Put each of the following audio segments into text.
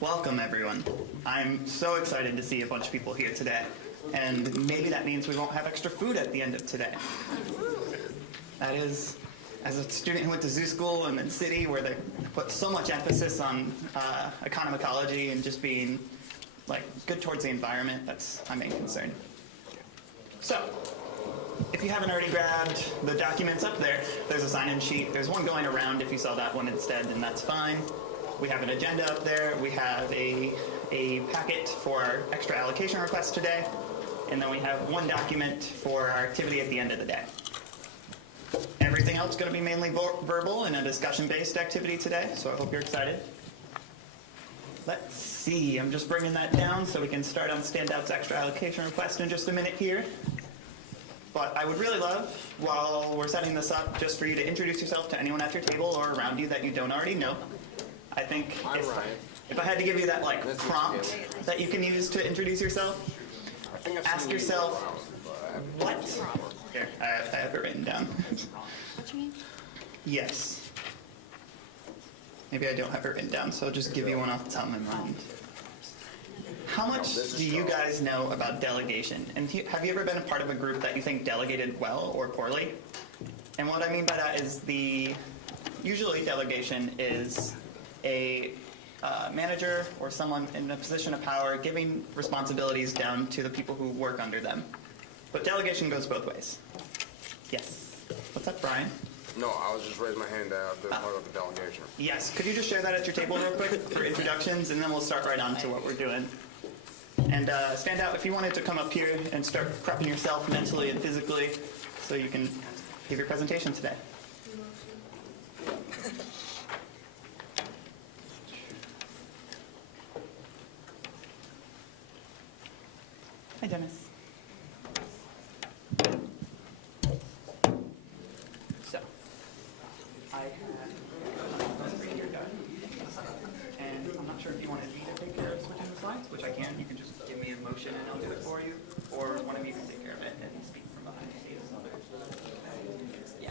Welcome, everyone. I'm so excited to see a bunch of people here today. And maybe that means we won't have extra food at the end of today. That is, as a student who went to zoo school and then city, where they put so much emphasis on economicology and just being like good towards the environment, that's my main concern. So, if you haven't already grabbed the documents up there, there's a sign-in sheet. There's one going around if you saw that one instead, then that's fine. We have an agenda up there. We have a packet for our extra allocation request today. And then we have one document for our activity at the end of the day. Everything else is going to be mainly verbal and a discussion-based activity today, so I hope you're excited. Let's see, I'm just bringing that down so we can start on Standout's extra allocation request in just a minute here. But I would really love, while we're setting this up, just for you to introduce yourself to anyone at your table or around you that you don't already know. I think if I had to give you that prompt that you can use to introduce yourself, ask yourself, what? Here, I have it written down. What you mean? Yes. Maybe I don't have it written down, so I'll just give you one off the top of my mind. How much do you guys know about delegation? And have you ever been a part of a group that you think delegated well or poorly? And what I mean by that is usually delegation is a manager or someone in a position of power giving responsibilities down to the people who work under them. But delegation goes both ways. Yes. What's up, Brian? No, I was just raising my hand out as part of the delegation. Yes. Could you just share that at your table real quick for introductions, and then we'll start right on to what we're doing. And stand out if you wanted to come up here and start prepping yourself mentally and physically so you can give your presentation today. Hi, Dennis. So, I have a screen here, and I'm not sure if you wanted me to take care of switching the slides, which I can. You can just give me a motion and I'll do it for you, or one of you can take care of it and speak from behind the scenes. Yeah.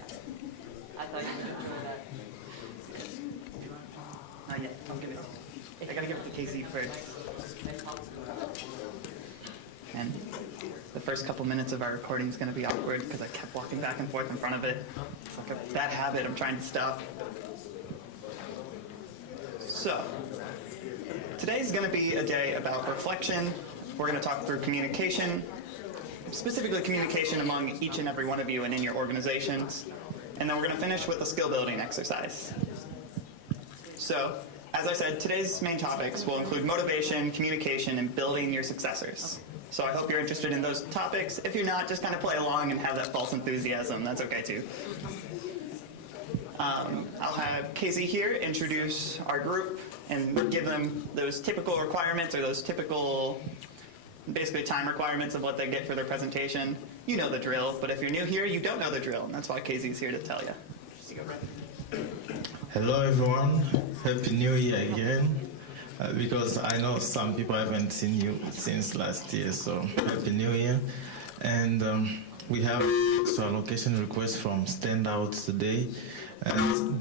I thought you were going to do that. Not yet. I'll give it to you. I gotta give it to Casey first. And the first couple minutes of our recording is going to be awkward because I kept walking back and forth in front of it. It's like a bad habit I'm trying to stop. So, today's going to be a day about reflection. We're going to talk through communication, specifically communication among each and every one of you and in your organizations. And then we're going to finish with a skill building exercise. So, as I said, today's main topics will include motivation, communication, and building your successors. So I hope you're interested in those topics. If you're not, just kind of play along and have that false enthusiasm. That's okay too. I'll have Casey here introduce our group and give them those typical requirements or those typical, basically time requirements of what they get for their presentation. You know the drill, but if you're new here, you don't know the drill, and that's why Casey's here to tell you. Hello everyone, Happy New Year again. Because I know some people haven't seen you since last year, so Happy New Year. And we have extra allocation request from Standout today, and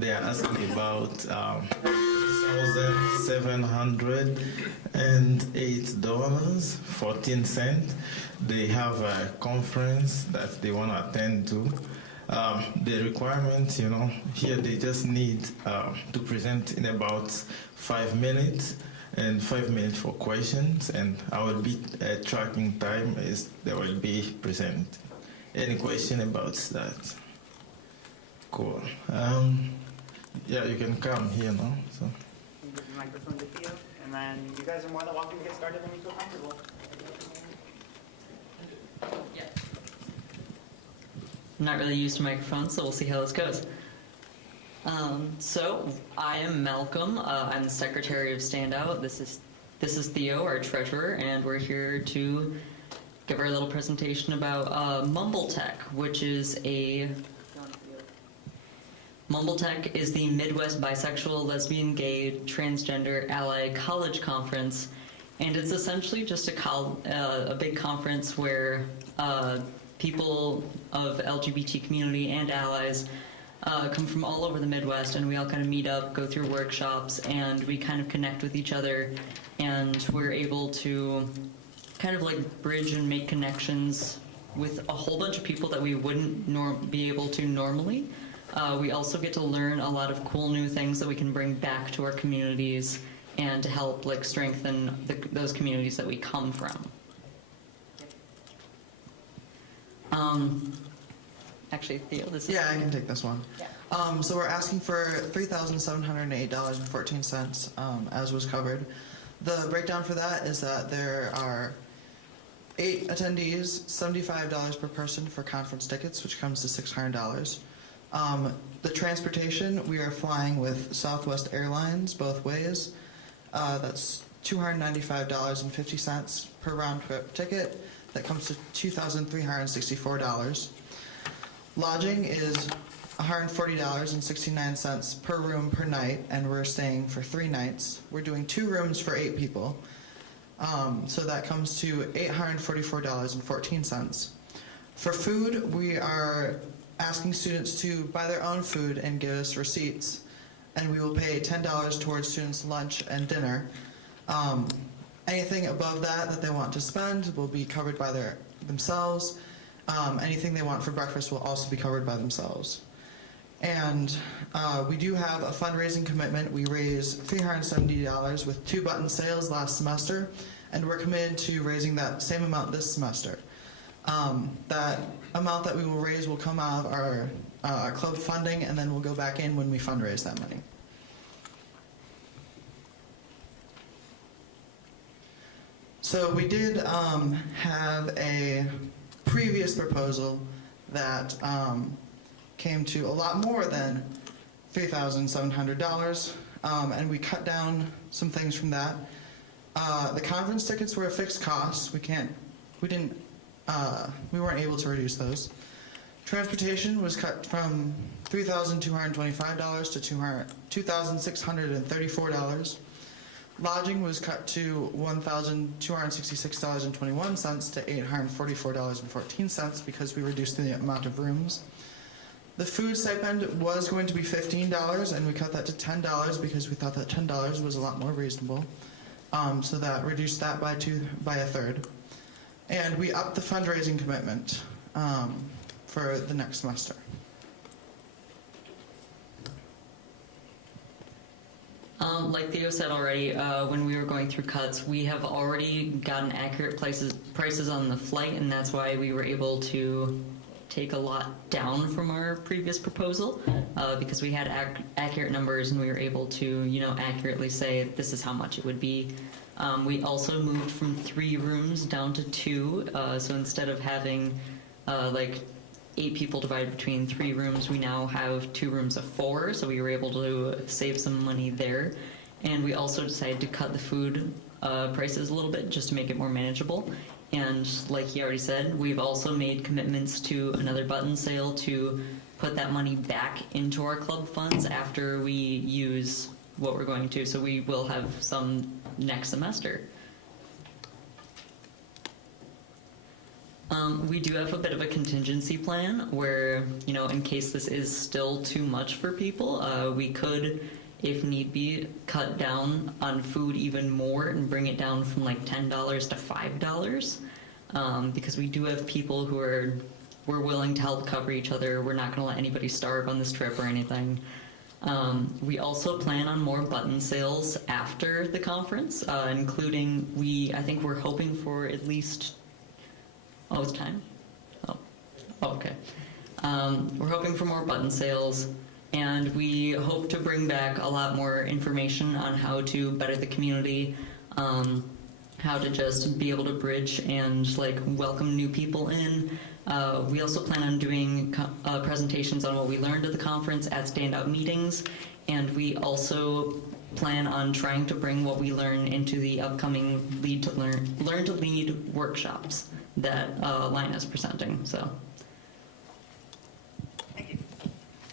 they are asking about $1,708.14. They have a conference that they want to attend to. The requirements, here they just need to present in about 5 minutes and 5 minutes for questions, and our tracking time is they will be present. Any question about that? Cool. Yeah, you can come here now. So. Give the microphone to Theo, and then you guys are more than welcome to get started when you feel comfortable. Yeah. I'm not really used to microphones, so we'll see how this goes. So I am Malcolm. I'm the secretary of Standout. This is Theo, our treasurer, and we're here to give our little presentation about MumbleTech, which is MumbleTech is the Midwest Bisexual, Lesbian, Gay, Transgender Ally College Conference, and it's essentially just a big conference where people of LGBT community and allies come from all over the Midwest, and we all kind of meet up, go through workshops, and we kind of connect with each other, and we're able to kind of like bridge and make connections with a whole bunch of people that we wouldn't be able to normally. We also get to learn a lot of cool new things that we can bring back to our communities and to help like strengthen those communities that we come from. Actually, Theo, this is... Yeah, I can take this one. So we're asking for $3,708.14, as was covered. The breakdown for that is that there are 8 attendees, $75 per person for conference tickets, which comes to $600. The transportation, we are flying with Southwest Airlines both ways. That's $295.50 per round trip ticket. That comes to $2,364. Lodging is $140.69 per room per night, and we're staying for 3 nights. We're doing 2 rooms for 8 people. So that comes to $844.14. For food, we are asking students to buy their own food and give us receipts, and we will pay $10 towards students' lunch and dinner. Anything above that they want to spend will be covered by themselves. Anything they want for breakfast will also be covered by themselves. And we do have a fundraising commitment. We raised $370 with 2 button sales last semester, and we're committed to raising that same amount this semester. That amount that we will raise will come out of our club funding, and then we'll go back in when we fundraise that money. So we did have a previous proposal that came to a lot more than $3,700, and we cut down some things from that. The conference tickets were a fixed cost. We weren't able to reduce those. Transportation was cut from $3,225 to $2,634. Lodging was cut to $1,266.21 to $844.14 because we reduced the amount of rooms. The food stipend was going to be $15, and we cut that to $10 because we thought that $10 was a lot more reasonable. So that reduced that by a third. And we upped the fundraising commitment for the next semester. Like Theo said already, when we were going through cuts, we have already gotten accurate prices on the flight, and that's why we were able to take a lot down from our previous proposal, because we had accurate numbers and we were able to, accurately say this is how much it would be. We also moved from 3 rooms down to 2, so instead of having 8 people divided between 3 rooms, we now have 2 rooms of 4, so we were able to save some money there. And we also decided to cut the food prices a little bit just to make it more manageable. And like he already said, we've also made commitments to another button sale to put that money back into our club funds after we use what we're going to. So we will have some next semester. We do have a bit of a contingency plan where, in case this is still too much for people, we could, if need be, cut down on food even more and bring it down from like $10 to $5, because we do have people who we're willing to help cover each other. We're not going to let anybody starve on this trip or anything. We also plan on more button sales after the conference, including I think we're hoping for at least... Oh, it's time? Oh, okay. We're hoping for more button sales, and we hope to bring back a lot more information on how to better the community, how to just be able to bridge and welcome new people in. We also plan on doing presentations on what we learned at the conference at standout meetings, and we also plan on trying to bring what we learn into the upcoming Learn to Lead workshops that Lina is presenting. So.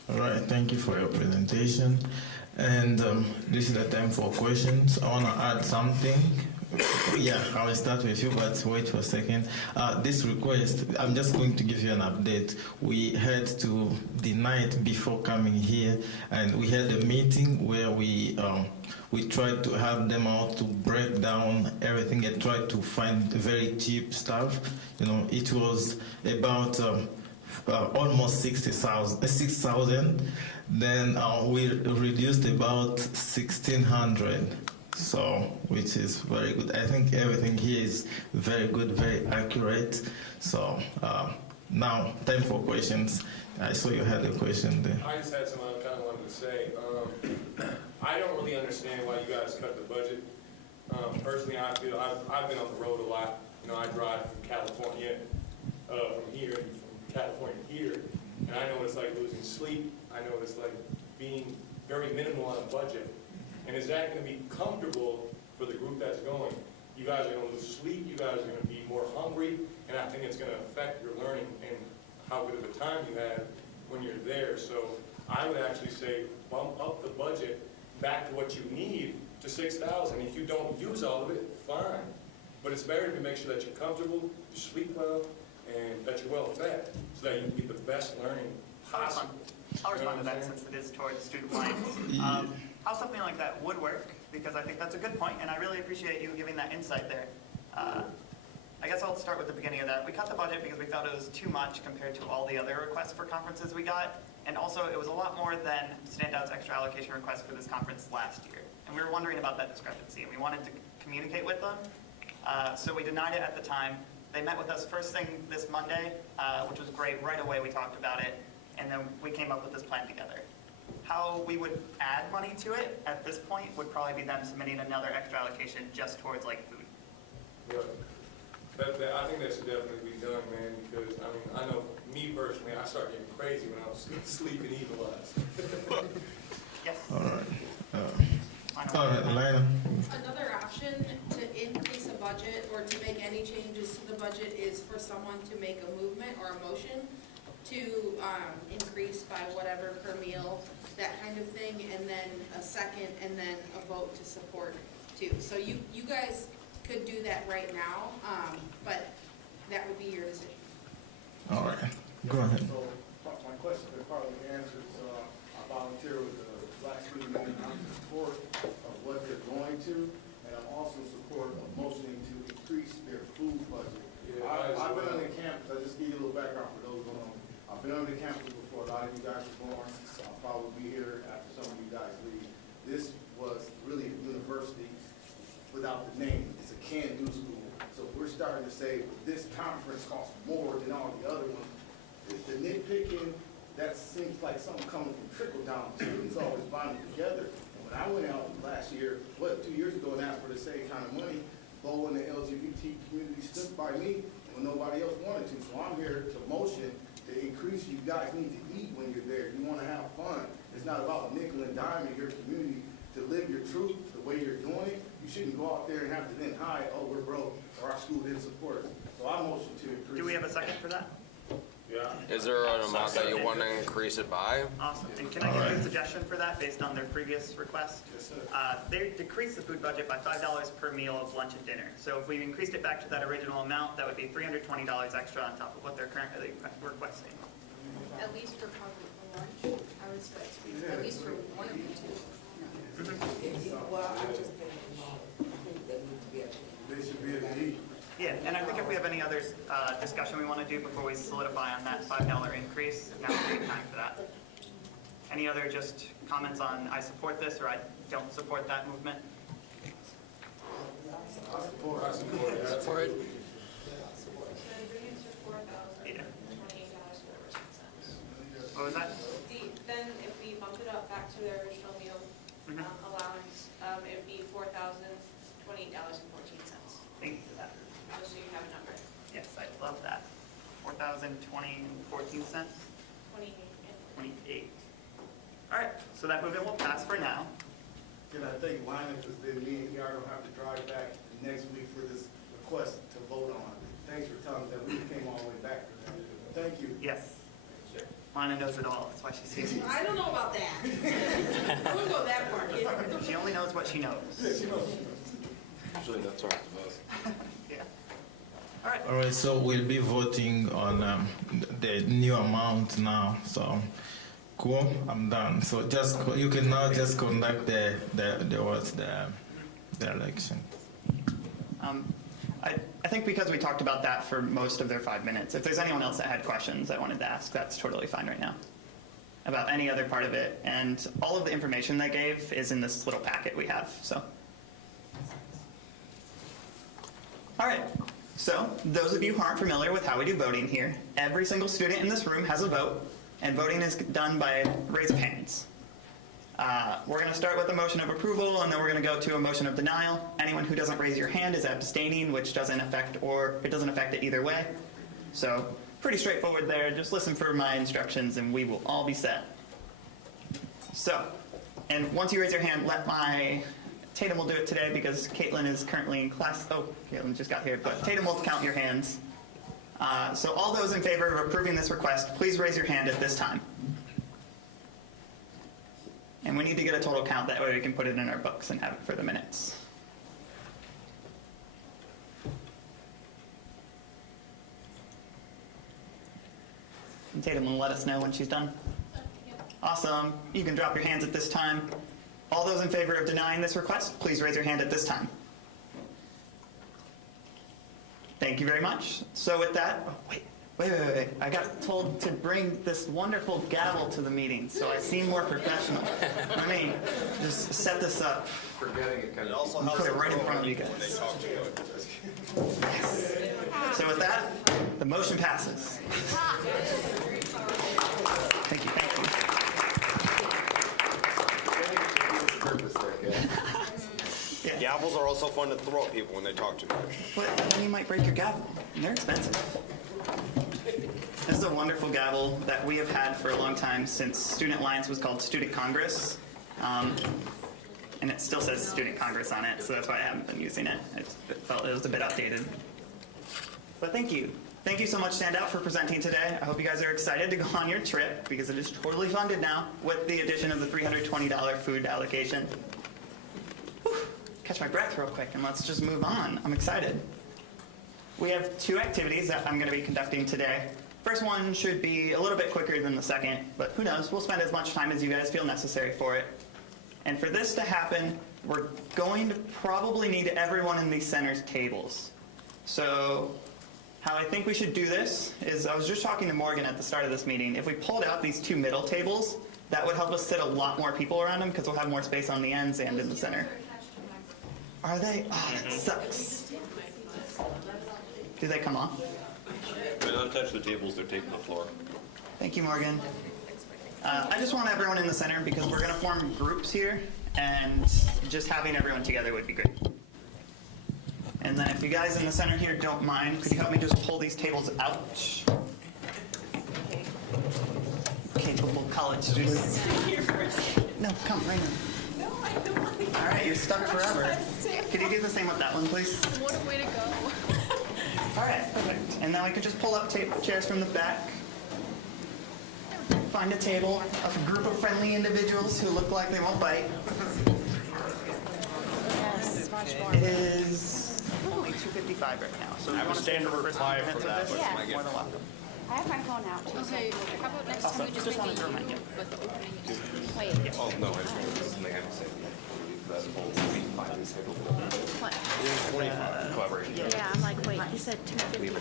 All right, thank you for your presentation. And this is the time for questions. I want to add something Yeah, I will start with you, but wait for a second. This request, I'm just going to give you an update. We had to deny it before coming here, and we had a meeting where we tried to have them out to break down everything and try to find very cheap stuff. You know, it was about almost 6,000. Then we reduced about 1,600. So, which is very good. I think everything here is very good, very accurate. So, now time for questions. I saw you had a question there. I just had something I kind of wanted to say. I don't really understand why you guys cut the budget. Personally, I feel I've been on the road a lot. You know, I drive from California, from here, and from California here, and I know what it's like losing sleep. I know what it's like being very minimal on a budget. And is that going to be comfortable for the group that's going? You guys are going to lose sleep. You guys are going to be more hungry, and I think it's going to affect your learning and how good of a time you have when you're there. So I would actually say bump up the budget back to what you need to 6,000. If you don't use all of it, fine. But it's better to make sure that you're comfortable, you sleep well, and that you're well fed, so that you can get the best learning possible. I'll respond to that You know what I'm since it is towards student life. How something like that would work, because I think that's a good point, and I really appreciate you giving that insight there. I guess I'll start with the beginning of that. We cut the budget because we felt it was too much compared to all the other requests for conferences we got, and also it was a lot more than Standout's extra allocation request for this conference last year. And we were wondering about that discrepancy, and we wanted to communicate with them. So we denied it at the time. They met with us first thing this Monday, which was great. Right away we talked about it, and then we came up with this plan together. How we would add money to it at this point would probably be them submitting another extra allocation just towards like food. Right. I think that should definitely be done, man, because, I mean, I know me personally, I started getting crazy when I was sleeping even less. Yes. All right. Final All right, comment. Lina. Another option to increase a budget or to make any changes to the budget is for someone to make a movement or a motion to increase by whatever per meal, that kind of thing, and then a second, and then a vote to support too. So you guys could do that right now, but that would be your decision. All right. Go ahead. So my question is partly answered. So I volunteer with the Black Student Union. I'm in support of what they're going to, and I'm also in support of motioning to increase their food budget. Yeah, I've been on the campus. I'll just give you a little background for those who don't know. I've been on the campus before. A lot of you guys were born, so I'll probably be here after some of you guys leave. This was really a university without the name. It's a can-do school. So we're starting to say, well, this conference costs more than all the other ones. The nitpicking, that seems like something coming from trickle down. Students always bonding together. And when I went out last year, 2 years ago, and asked for the same kind of money, Bo and the LGBT community stood by me when nobody else wanted to. So I'm here to motion to increase. You guys need to eat when you're there. You want to have fun. It's not about nickel and dime in your community. To live your truth the way you're doing it, you shouldn't go out there and have to then hide, oh, we're broke, or our school didn't support us. So I motion to increase. Do we have a second for that? Yeah. Is there an amount that you want to increase it by? Awesome. And can I give you a suggestion for that based on their previous request? Yes, sir. They decreased the food budget by $5 per meal of lunch and dinner. So if we increased it back to that original amount, that would be $320 extra on top of what they're currently requesting. At least for probably for lunch, I would say, at least for one of the two. Well, I just think they need to be able to. They should be able to eat. Yeah, and I think if we have any other discussion we want to do before we solidify on that $5 increase, now would be a good time for that. Any other just comments on I support this or I don't support that movement? I support. I support it. For it? Yeah. What was that? Then if we bump it up back to their original meal Mhm. allowance, it would be $4,028.14, Thank you for that. just so you have a number. Yes, I love that. 4,020.14 cents, 28. All right, so that movement will pass for now. Can I thank Lina, because then me and ER don't have to drive back next week for this request to vote on. Thanks for telling us that we came all the way back for that. Thank you. Yes. Lana knows it all, that's why she's here. I don't know about that. I wouldn't go that far, kid. She only knows what she knows. Usually that's our best. Yeah. All right. All right, so we'll be voting on the new amount now. So, cool. I'm done. So you can now just conduct the election. I think because we talked about that for most of their 5 minutes, if there's anyone else that had questions I wanted to ask, that's totally fine right now about any other part of it. And all of the information they gave is in this little packet we have. So, all right. So those of you who aren't familiar with how we do voting here, every single student in this room has a vote, and voting is done by raise of hands. We're going to start with a motion of approval, and then we're going to go to a motion of denial. Anyone who doesn't raise your hand is abstaining, which doesn't affect it either way. So pretty straightforward there. Just listen for my instructions, and we will all be set. So, and once you raise your hand, Tatum will do it today because Caitlin is currently in class. Oh, Caitlin just got here, but Tatum will count your hands. So all those in favor of approving this request, please raise your hand at this time. And we need to get a total count, that way we can put it in our books and have it for the minutes. And Tatum will let us know when she's done. Awesome. You can drop your hands at this time. All those in favor of denying this request, please raise your hand at this time. Thank you very much. So with that, wait. I got told to bring this wonderful gavel to the meeting, so I seem more professional. Let me just set this up. Forgetting it kind of Put it right in front of you guys. Yes. So with that, the motion passes. Thank you. Yeah. Gavels are also fun to throw at people when they talk too much. But then you might break your gavel, and they're expensive. This is a wonderful gavel that we have had for a long time, since Student Alliance was called Student Congress. And it still says Student Congress on it, so that's why I haven't been using it. I felt it was a bit outdated. But thank you. Thank you so much, Standout, for presenting today. I hope you guys are excited to go on your trip, because it is totally funded now with the addition of the $320 food allocation. Whew. Catch my breath real quick, and let's just move on. I'm excited. We have 2 activities that I'm going to be conducting today. First one should be a little bit quicker than the second, but who knows? We'll spend as much time as you guys feel necessary for it. And for this to happen, we're going to probably need everyone in these centers' tables. So how I think we should do this is, I was just talking to Morgan at the start of this meeting. If we pulled out these 2 middle tables, that would help us sit a lot more people around them, because we'll have more space on the ends and in the center. Are they? Oh, that sucks. Do they come off? They don't touch the tables, they're taping the floor. Thank you, Morgan. I just want everyone in the center, because we're going to form groups here, and just having everyone together would be great. And then if you guys in the center here don't mind, could you help me just pull these tables out? Capable college students. No, come, right now. No, I don't want to. All right, you're stuck forever. Could you do the same with that one, please? What a way to go. All right, perfect. And now we could just pull up chairs from the back. Find a table, a group of friendly individuals who look like they won't bite. Yes, much more. It is only 2:55 right now, so I have a standard reply for that. Yeah. More than welcome. I have my phone out too. Okay, how about next time we just Just make wanted to a remind you. but the opening is. Wait. Oh, no, I just something I haven't said. That's whole What? 25 collaboration. Yeah, I'm like, wait, he said 2:55, and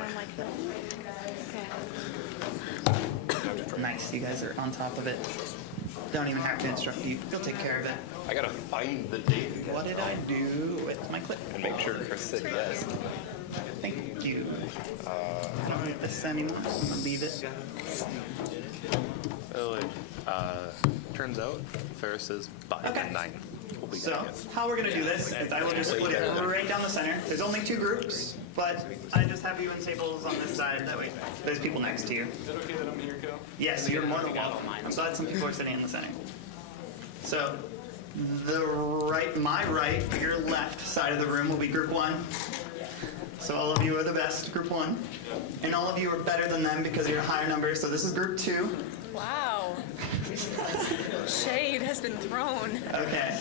I'm like, okay. Nice, you guys are on top of it. Don't even have to instruct you. You'll take care of it. I gotta find the date again What did I do with my clip? and make sure Chris said yes. Thank you. I don't need this anymore, so I'm gonna leave it. Turns out Ferris is by Okay. 9. We'll be So, good. how we're gonna do this is I will just split it right down the center. There's only 2 groups, but I just have you in tables on this side, that way there's people next to you. Is it okay that I'm here, Kel? Yes, you're more than welcome. I'm glad some people are sitting in the center. So, my right, your left side of the room will be group 1. So all of you are the best, group 1. And all of you are better than them because you're a higher number, so this is group 2. Wow. Shade has been thrown. Okay,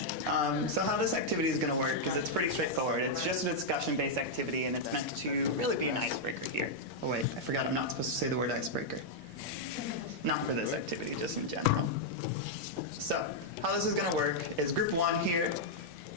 so how this activity is going to work is it's pretty straightforward. It's just a discussion-based activity, and it's meant to really be an icebreaker here. Oh wait, I forgot I'm not supposed to say the word icebreaker. Not for this activity, just in general. So, how this is going to work is group one here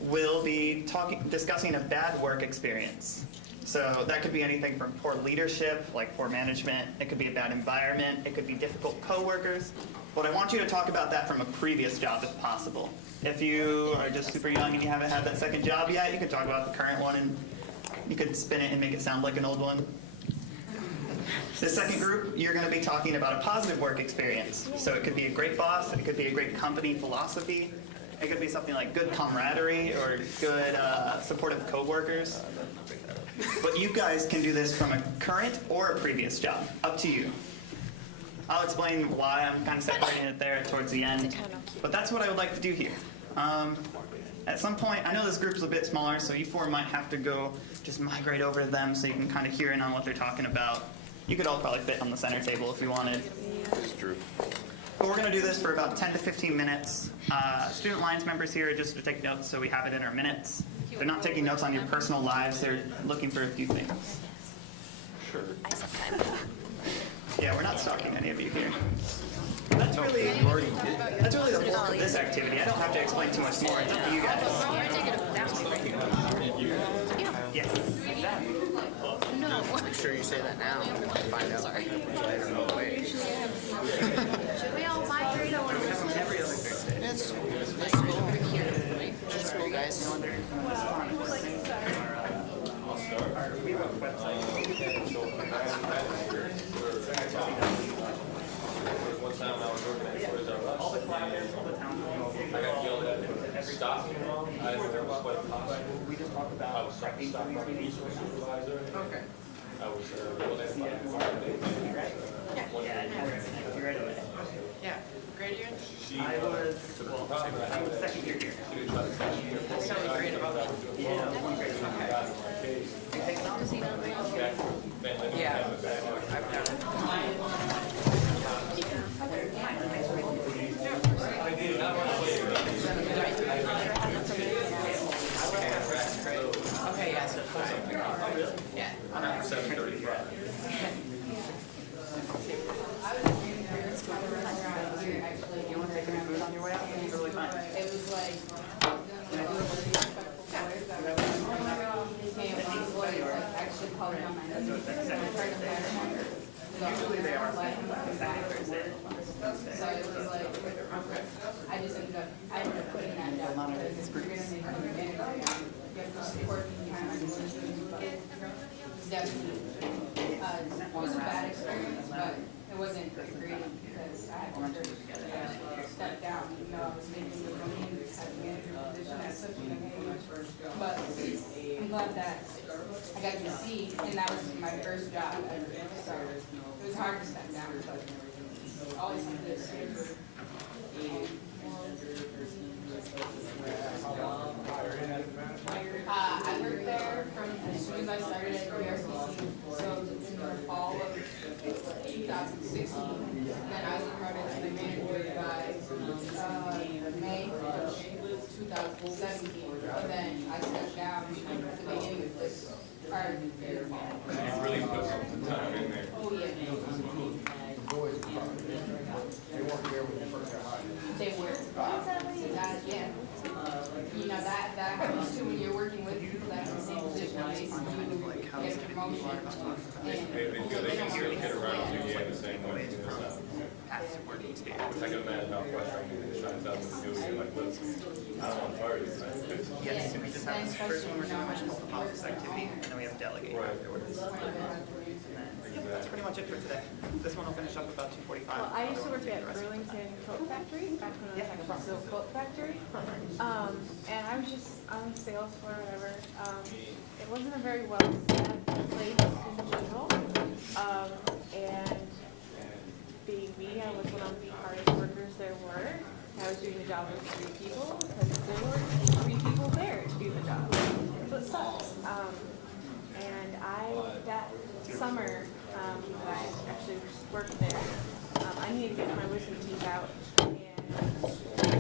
will be discussing a bad work experience. So that could be anything from poor leadership, like poor management. It could be a bad environment. It could be difficult coworkers. But I want you to talk about that from a previous job if possible. If you are just super young and you haven't had that second job yet, you could talk about the current one and you could spin it and make it sound like an old one. The second group, you're going to be talking about a positive work experience. So it could be a great boss, it could be a great company philosophy, it could be something like good camaraderie or good supportive coworkers. But you guys can do this from a current or a previous job, up to you. I'll explain why I'm kind of separating it there towards the end, but that's what I would like to do here. At some point, I know this group's a bit smaller, so you four might have to go just migrate over to them so you can kind of hear in on what they're talking about. You could all probably fit on the center table if you wanted. It's true. But we're going to do this for about 10 to 15 minutes. Student Alliance members here are just to take notes so we have it in our minutes. They're not taking notes on your personal lives. They're looking for a few things. Sure. Yeah, we're not stalking any of you here. That's really the bulk of this activity. I don't have to explain too much more. It's up to you guys. Yes. No. Make sure you say that now. Find out. Sorry. Should we all migrate over to this one? Let's go. Let's go, guys. One time I was working at Toys R Us, I got yelled at for stopping wrong. I didn't know what possible. I was stopping by the regional supervisor. Okay. I was yelled at by the fire department. Yeah, grade year? I was second year here. She didn't try to catch me. That's how we grade about that. Yeah, one grade. Yeah, I've done it. Okay, yeah, so yeah. 7:35. You want to take any food on your way out? It's totally fine. Usually they are. So it was like, I just ended up putting that down because we're gonna make it manager. You have to support me kind of definitely. It was a bad experience, but it wasn't great because I had to step down, even though I was making the money as a manager position at such a young age. But I'm glad that I got to see, and that was my first job ever. So it was hard to step down, but always something to say. I worked there from as soon as I started at BRCC, so in the fall of 2016. Then I was promoted to the manager by May of 2017. And then I stepped down at the beginning of this prior to year. You really put some time in there. Oh, yeah. They were. So that, yeah. You know, that happens too when you're working with people that's in the same position. They get a promotion. They feel they can still get around to you in the same way. I can imagine how frustrating it is trying to tell them to do it. Like, look, I don't want to fire you. Yes, and we just have first one we're doing, which is the policy activity, and then we have delegate afterwards. That's pretty much it for today. This one will finish up about 2:45. Well, I used to work at Burlington Coat Factory, back when it was like a Brazil Coat Factory. And I was just on sales floor or whatever. It wasn't a very well set place in general. And being me, I was one of the hardest workers there were. I was doing the job with 3 people because there were 3 people there to do the job. So it sucks. And that summer, that I actually worked there, I needed to get my wisdom teeth out. And I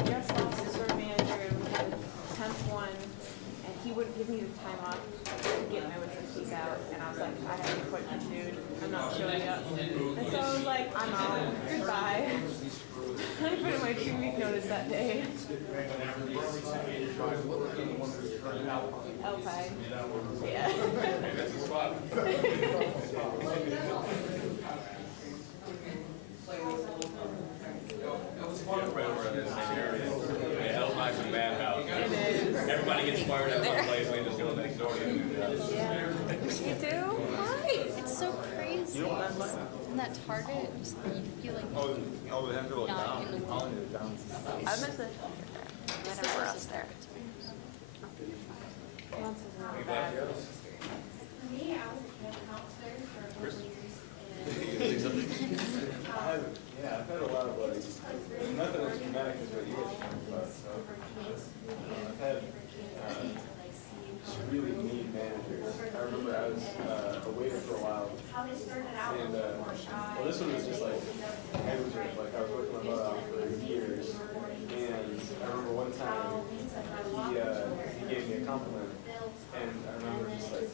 just lost the store manager, and we had a temp one, and he wouldn't give me the time off to get my witnesses out, and I was like, I have an appointment, dude, I'm not showing up. And so I was like, I'm out, goodbye. I put in my 2-week notice that day. Alpine. Yeah. Everybody gets fired at one place, we just go next door. You do? Why? It's so crazy. And that Target, just, you feel like Oh, we have to go not down. in the I'll go down. I miss it. whenever else there. Once is not bad. I've had a lot of like, nothing as dramatic as what you guys talking about. So, I've had just really mean managers. I remember I was a waiter for a while, and well, this one was just like negligent. Like I was working my butt off for years, and I remember one time he gave me a compliment, and I remember just like,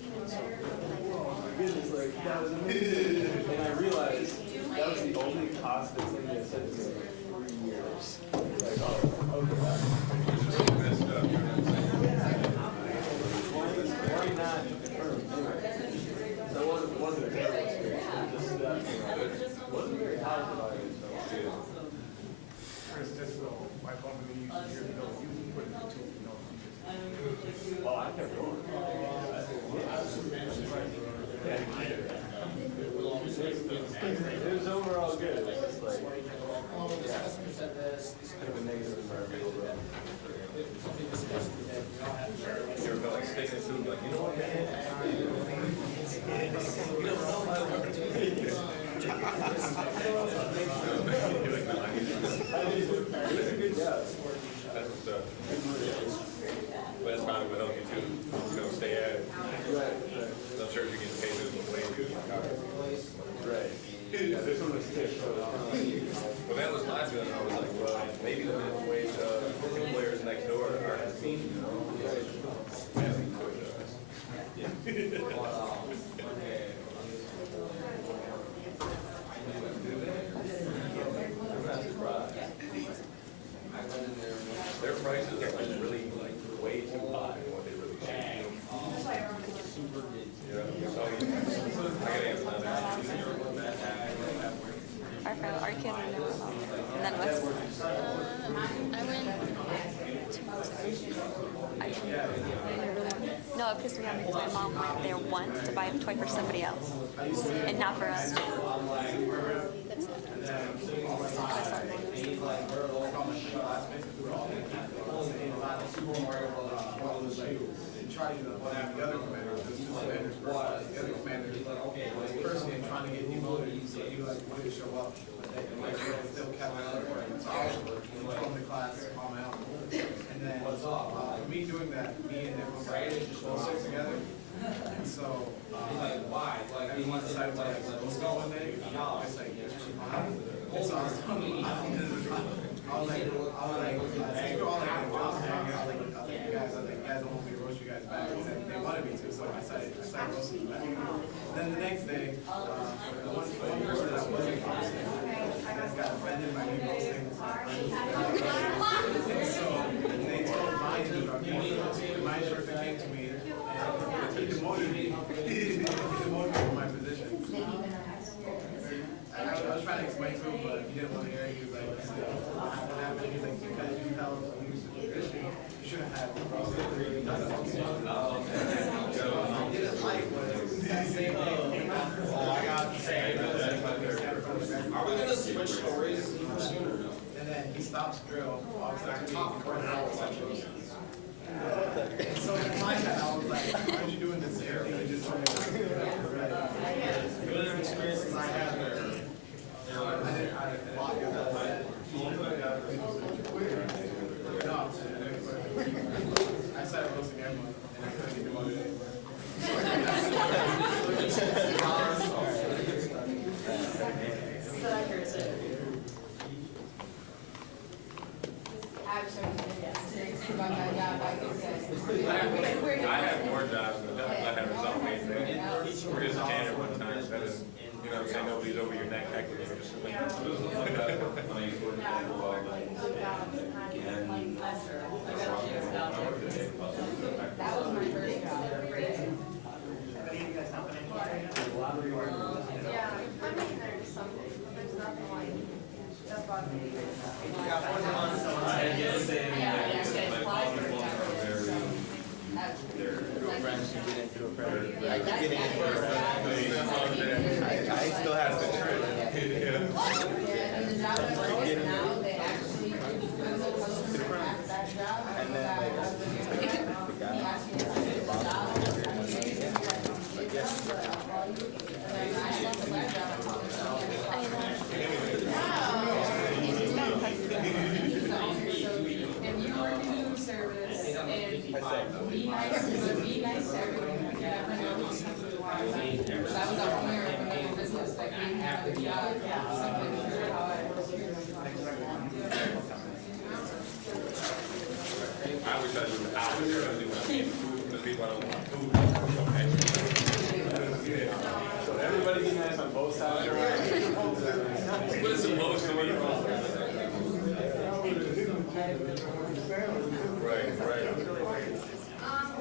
oh my goodness, like that was amazing. And I realized that was the only positive thing they said to me in like 3 years. Like, oh, okay. Why not confirm? That wasn't a terrible experience. It just wasn't very positive about it. For instance, my company used to hear, you put it into, Oh, I kept going. It was overall good. It was just like, yeah, kind of a negative environment overall. You ever felt like sticking to it, like, you know what, man? Good job. That's what's up. But that's probably what helped you too. You know, stay at it. Right. I'm sure you're getting paid this way too. Right. Yeah, this one was tipped. Well, that was my feeling. I was like, well, maybe the minimum wage employers next door are happy, you know. Their prices are like really like way too high than what they really should be. You know, so I gotta answer that. Our friend, our kids are never home. And then what's, I went 2 months ago. No, it pissed me off because my mom went there once to buy a toy for somebody else. And not for us. That's try to have the other commander, because the commander's birthday, the other commander was personally trying to get demoted, so he like wanted to show up, and like still kept my other friend, so I was from the class on my own. And then, for me doing that, me and everyone just all sit together, and so, everyone decided to like, let's go one day, it's like, yes, fine. And so I was like, you guys, I think you guys don't want me to roast you guys back, and they wanted me to, so I decided roasting them back. Then the next day, the one person that I wasn't roasting, I guys got offended by me roasting. And so they told my instructor came to me, and he demoted me. He demoted me from my position. I was trying to explain to him, but he didn't want to hear it. He was like, what happened? He's like, because you held a leadership position, you shouldn't have done that. He didn't like what that same day. I got to say, are we going to switch stories even sooner? And then he stops drill. I was like, talking for an hour. And so in my head, I was like, why are you doing this here? You just told me the experiences I had there. I started roasting everyone, and I couldn't get demoted. about that job, I could say. I have more jobs than the jobs I have is all made there. We're just a janitor one time, that is, you know what I'm saying, nobody's over your neck heckling you, just like. That was my first job. Yeah, I mean, there's something, there's nothing like, that's about me. I still have to try. And the job I work at now, they actually do that job. And then like, the guy. If you work in room service and be nice to everyone, you never know what's happening. That was our only recommended business, like we have a job, something sure how I was here. I wish I knew the hours, I do when I get food, because people don't want food. So everybody be nice on both sides. What is supposed to be? Right, right.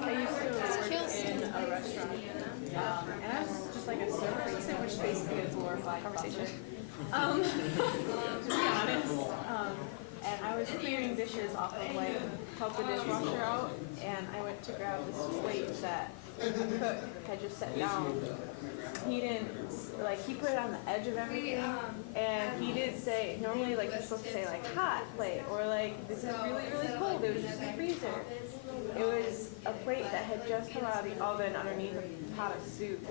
I used to work in a restaurant, and I was just like a server assistant, which basically is a glorified conversation. To be honest, and I was clearing dishes off of like, help the dishwasher out, and I went to grab this plate that the cook had just set down. He didn't, like, he put it on the edge of everything, and he didn't say, normally, like, you're supposed to say, like, hot plate, or, like, this is really, really cold, it was just in the freezer. It was a plate that had just come out of the oven underneath a pot of soup,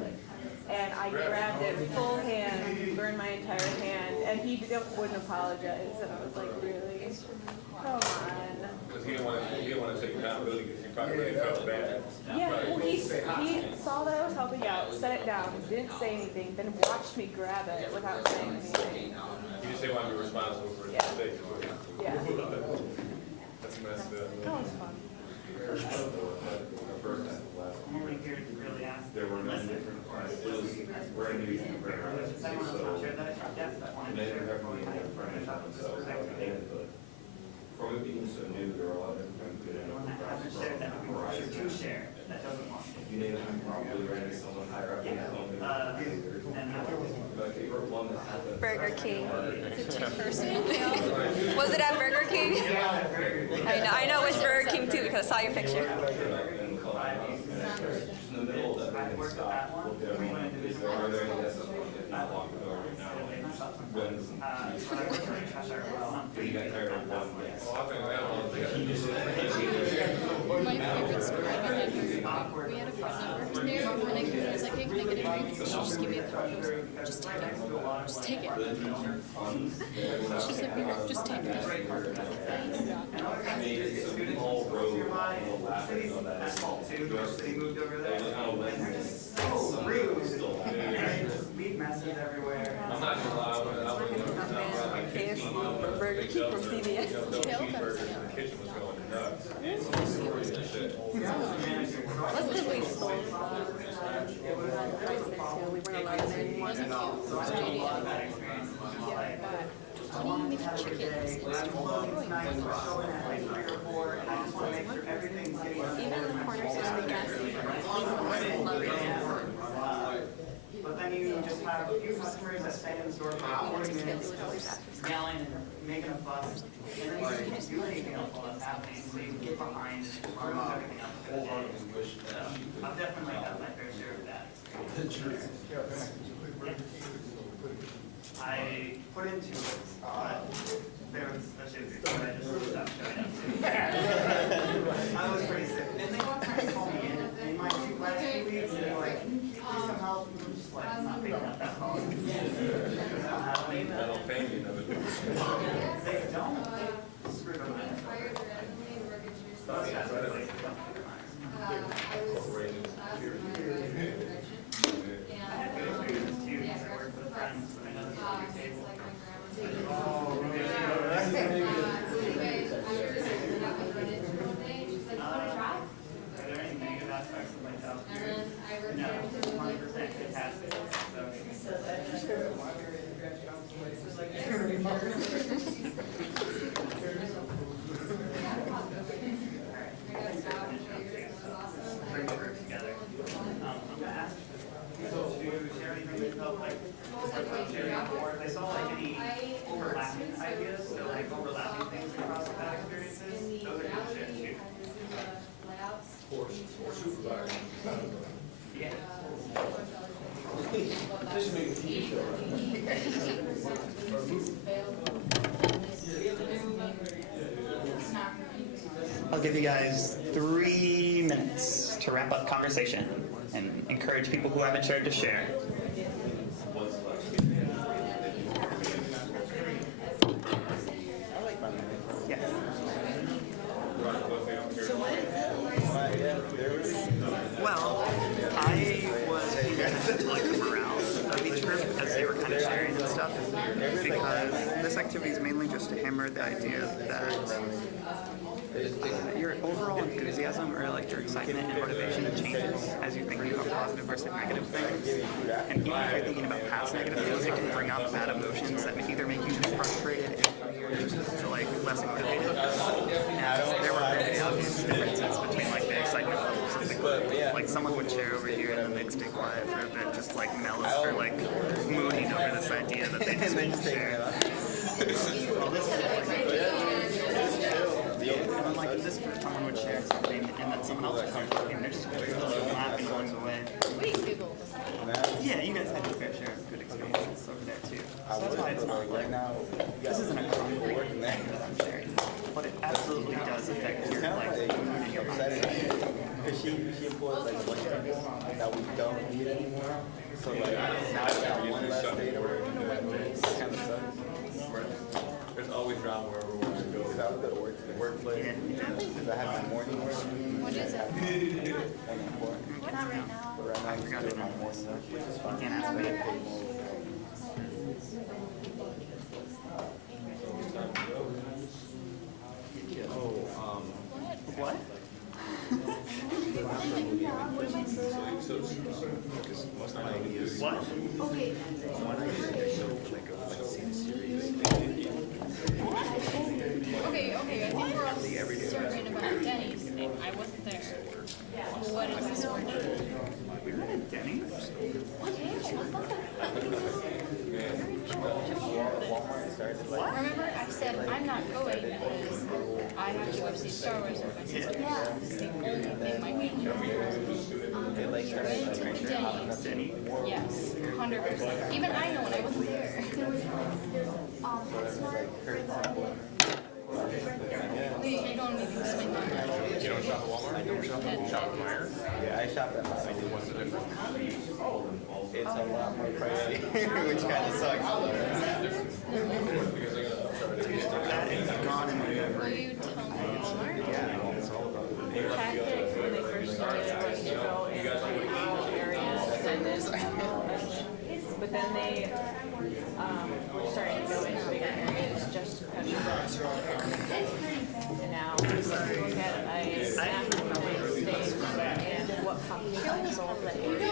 and I grabbed it full hand, burned my entire hand, and he wouldn't apologize, and I was like, really? Come on. Because he didn't want to take accountability, because he probably really felt bad. Yeah, well, he saw that I was helping out, set it down, didn't say anything, then watched me grab it without saying anything. You just say, want to be responsible for his Yeah. mistakes. Yeah, That's messed up. that was fun. There were many different classes, where you can bring our so they didn't have any information on themselves, but from it being so new, there are a lot of different things that you need to probably run someone higher up in that my favorite one that happened. Burger King. It's a two-person meal. Was it at Burger King? I know it was Burger King too because I saw your picture. In the middle of that, we stopped, looked at everyone, is there, are there any lessons not long ago right now? Guns and you got tired of one guess. My favorite story behind Burger King. We had a friend that worked there, and I was like, hey, can I get a drink? She just gave me a cup. She was like, just take it. Just take it. She said, here, just take it. All road, all laughing on that. Meat messes everywhere. I'm not gonna lie, I was KFC or Burger King from CVS. cheeseburgers in the kitchen was going nuts. That's because we stole stuff. We weren't allowed there anymore. How do you make chicken? Even the corner store, the gas station. But then you just have a few customers that stay in the store for 40 minutes, yelling and making a fuss, and then you can't do anything else while that's happening, so you get behind and ruins everything else for the day. So I've definitely had my fair share of that experience. I put into it, but there was a shit that I just stopped showing up. I was pretty sick. And they want to call me in my last 2 weeks, and they're like, can you please come help? I'm just like, I'm not picking up that phone. I don't pay me another. They don't. Screw them. So that's what it is. I had good experiences too, because I worked with friends, but I know this is your table. Oh, I'll give you guys 3 minutes to wrap up conversation and encourage people who haven't shared to share. Yes. Well, I was interested in like the morale of each group as they were kind of sharing and stuff, because this activity is mainly just to hammer the idea that your overall enthusiasm or like your excitement and motivation changes as you're thinking about positive versus negative things. And even if you're thinking about past negative things, it can bring up bad emotions that either make you frustrated or just like less motivated. And there were very obvious differences between like the excitement levels of the group. Like someone would share over here and then they'd stay quiet for a bit, just like malice or like mooning over this idea that they just wouldn't share. Well, this is and then like in this group, someone would share something and then someone else would start talking and they're just laughing along the way. Yeah, you guys had your fair share of good experiences over there too. So that's why it's not like, this isn't a common thing that I'm sharing. But it absolutely does affect your like mood and your mindset. Because she employs like one people that we don't need anymore. So like now I got one less day to work. It kind of sucks. There's always drama wherever we go. Because I would go to work today. Workplace. Because I have my morning work. What is it? Not right now. But right now I'm just doing my morning work, which is fine. Can't ask me. What? What? Okay, I think we're all certain about Denny's, and I wasn't there. What is this for? We were at Denny's? Remember, I said I'm not going because I have to go see Star Wars with my sister. It's the only thing my family Denny's. Yes, 100%. Even I know when I wasn't there. I don't even spend my money. You don't shop at Walmart? I don't shop at Meijer? Yeah, I shop at Meijer. What's the difference? It's a lot more pricey, which kind of sucks. That is gone in my memory. Will you tell me Walmart? The tactic when they first started was to go in rural areas and then, but then they were starting to go into bigger areas just to push the and now if you look at a map of the state and what population is all that area,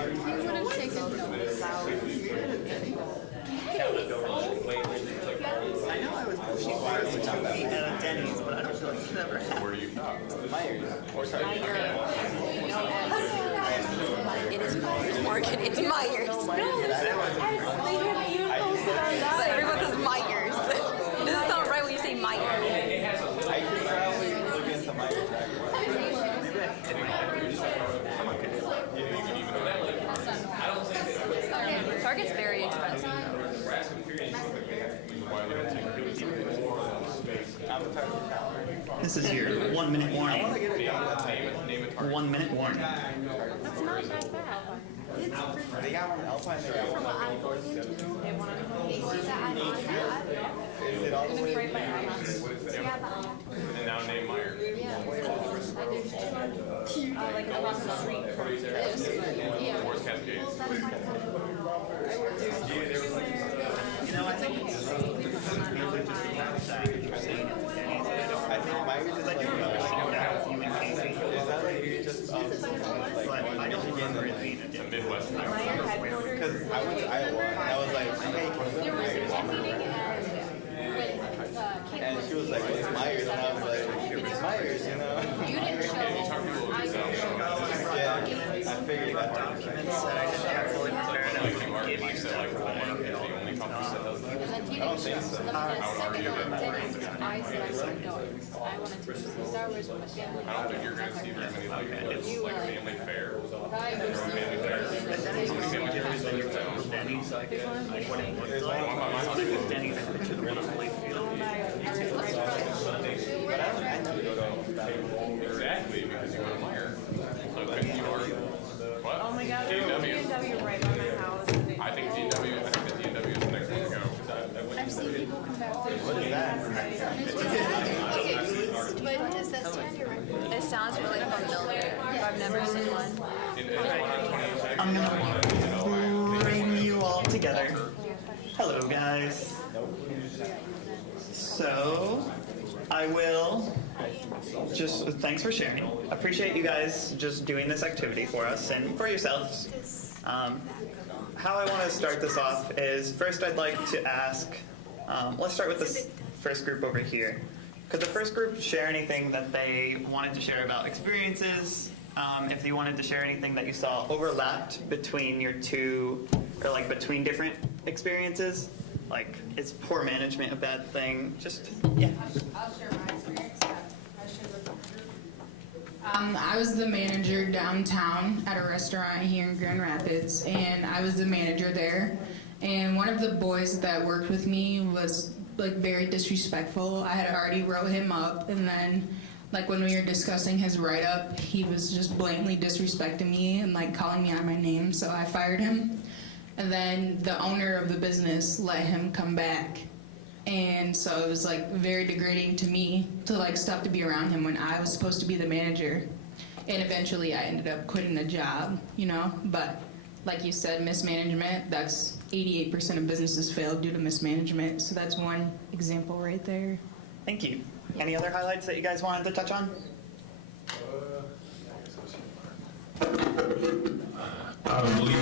You would have taken I know I was pushing for us to eat at a Denny's, but I don't feel like it ever happened. Where do you shop? Meijer. Or sorry. It is Myers Market. It's Myers. But everyone says Myers. It doesn't sound right when you say Myers. I should probably look into Meijer. Target's very expensive. This is your 1 minute warning. 1 minute warning. That's not that bad. They got one Alpine. They got one Is it all the way? And now name Meyer. Like across the street from Where's Cascades? You know, I think it's really just the backside that you're saying at the Denny's. I think Meijer is like You and Casey. is that like you just But I don't remember it being a Denny's. Midwest. because I went to Iowa and I was like, hey, can we go to Meijer? And she was like, it's Myers, and I was like, it's Myers, you know? You didn't show. I Yeah, I figured it got Documents that I didn't have fully prepared. I would give you stuff for that. I don't think so. And then he didn't show. So then the second one, Denny's, I I said I wasn't going. I wanted to see Star Wars with my family. I don't think you're gonna see very many like It's it's like like family fair. I was Family fair. How many family fairs are there in town? There's one of these things. Exactly, because you're a liar. So then you are, what? Oh my god, there's a D&W. D&W right by my house. And they- I think D&W, I think the D&W is the next one to go. I've seen people come back there. What is that? Okay, but does that stand your record? It sounds really familiar. I've never seen one. I'm gonna bring you all together. Hello, guys. So, I will just, thanks for sharing. Appreciate you guys just doing this activity for us and for yourselves. How I want to start this off is, first I'd like to ask, let's start with this first group over here. Could the first group share anything that they wanted to share about experiences? If you wanted to share anything that you saw overlapped between your two, or like between different experiences? Like, is poor management a bad thing? Just, yeah. I'll share my experience. I shared with the group. I was the manager downtown at a restaurant here in Grand Rapids, and I was the manager there. And one of the boys that worked with me was like very disrespectful. I had already wrote him up, and then like when we were discussing his write-up, he was just blatantly disrespecting me and like calling me out my name, so I fired him. And then the owner of the business let him come back. And so it was like very degrading to me to like stop to be around him when I was supposed to be the manager. And eventually I ended up quitting the job, you know, but like you said, mismanagement, that's 88% of businesses fail due to mismanagement. So that's one example right there. Thank you. Any other highlights that you guys wanted to touch on? I don't believe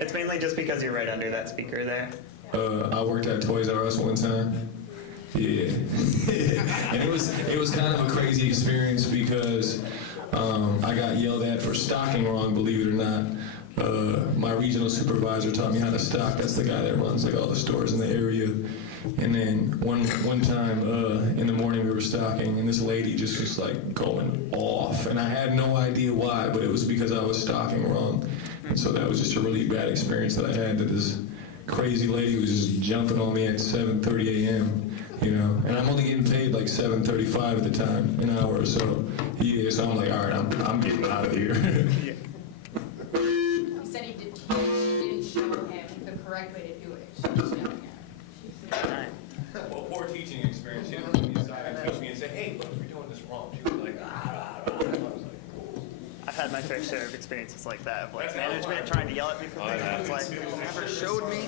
It's mainly just because you're right under that speaker there. I worked at Toys R Us one time. Yeah, and it was kind of a crazy experience because I got yelled at for stocking wrong. Believe it or not, my regional supervisor taught me how to stock. That's the guy that runs like all the stores in the area. And then one time in the morning we were stocking, and this lady just was like going off, and I had no idea why, but it was because I was stocking wrong. And so that was just a really bad experience that I had. That this crazy lady was just jumping on me at 7:30 a.m. You know, and I'm only getting paid like $7.35 at the time, an hour or so. Yeah, so I'm like, all right, I'm getting out of here. He said he didn't show him the correct way to do it. She was yelling at him. Well, poor teaching experience. She didn't look me aside and teach me and say, hey, look, you're doing this wrong. She was like, I was like, cool. I've had my fair share of experiences like that, of like management trying to yell at me for things. It's like, you never showed me.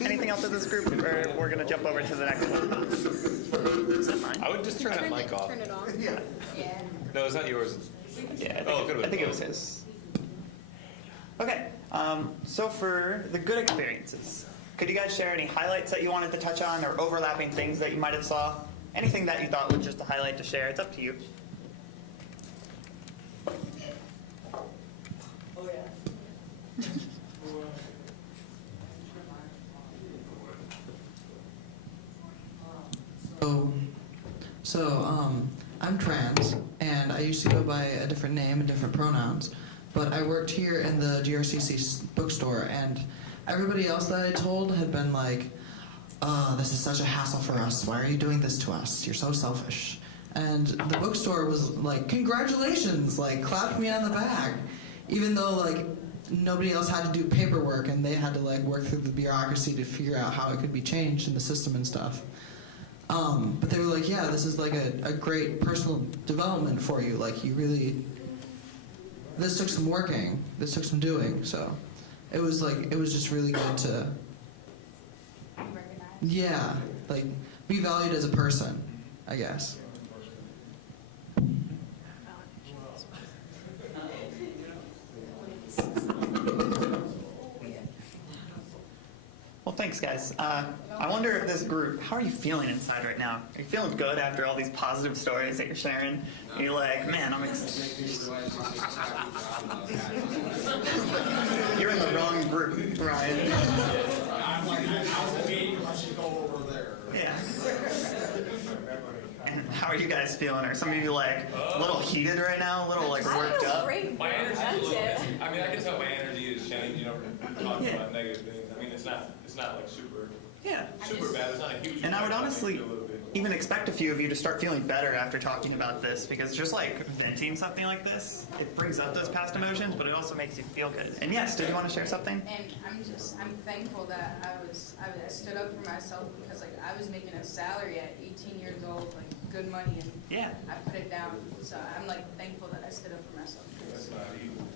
Anything else with this group, or we're gonna jump over to the next one? Is that mine? I would just turn that mic off. Turn it on. Yeah. Yeah. No, it's not yours. Yeah, Oh, I think it was his. Okay, so for the good experiences, could you guys share any highlights that you wanted to touch on, or overlapping things that you might have saw? Anything that you thought was just a highlight to share, it's up to you. I'm trans, and I used to go by a different name and different pronouns, but I worked here in the GRCC bookstore, and everybody else that I told had been like, oh, this is such a hassle for us. Why are you doing this to us? You're so selfish. And the bookstore was like, congratulations, like clapped me on the back, even though like nobody else had to do paperwork, and they had to like work through the bureaucracy to figure out how it could be changed in the system and stuff. But they were like, yeah, this is like a great personal development for you. Like you really, this took some working, this took some doing. So it was just really good to, yeah, like be valued as a person, I guess. Well, thanks, guys. I wonder if this group, how are you feeling inside right now? Are you feeling good after all these positive stories that you're sharing? You're like, man, I'm excited. You're in the wrong group, Ryan. I'm like, I should go over there. Yeah. And how are you guys feeling? Are some of you like a little heated right now? A little like worked up? My energy is a little bit. I mean, I can tell my energy is changing. You know, talking about negative things. I mean, it's not like super bad. It's not a huge. And I would honestly a little bit. even expect a few of you to start feeling better after talking about this, because just like venting something like this, it brings up those past emotions, but it also makes you feel good. And yes, did you want to share something? And I'm thankful that I stood up for myself, because like I was making a salary at 18 years old, like good money, and Yeah. I put it down. So I'm like thankful that I stood up for myself.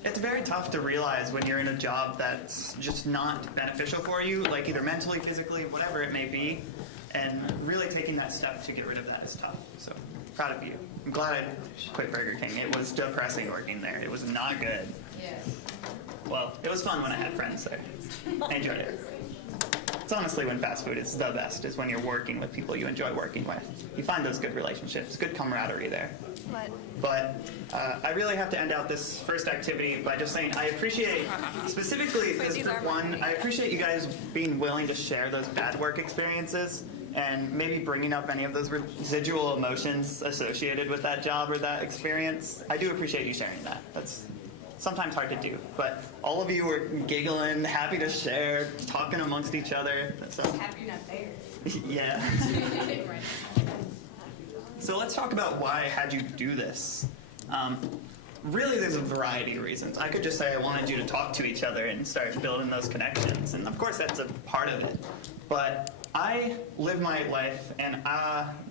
It's very tough to realize when you're in a job that's just not beneficial for you, like either mentally, physically, whatever it may be, and really taking that step to get rid of that is tough. So, proud of you. I'm glad I quit Burger King. It was depressing working there. It was not good. Yeah. Well, it was fun when I had friends there. I enjoyed it. It's honestly when fast food is the best, is when you're working with people you enjoy working with. You find those good relationships, good camaraderie there. But I really have to end out this first activity by just saying I appreciate, specifically this group one, I appreciate you guys being willing to share those bad work experiences and maybe bringing up any of those residual emotions associated with that job or that experience. I do appreciate you sharing that. That's sometimes hard to do, but all of you were giggling, happy to share, talking amongst each other. So, Happy you're not there. yeah. So let's talk about why I had you do this. Really, there's a variety of reasons. I could just say I wanted you to talk to each other and start building those connections, and of course that's a part of it. But I live my life, and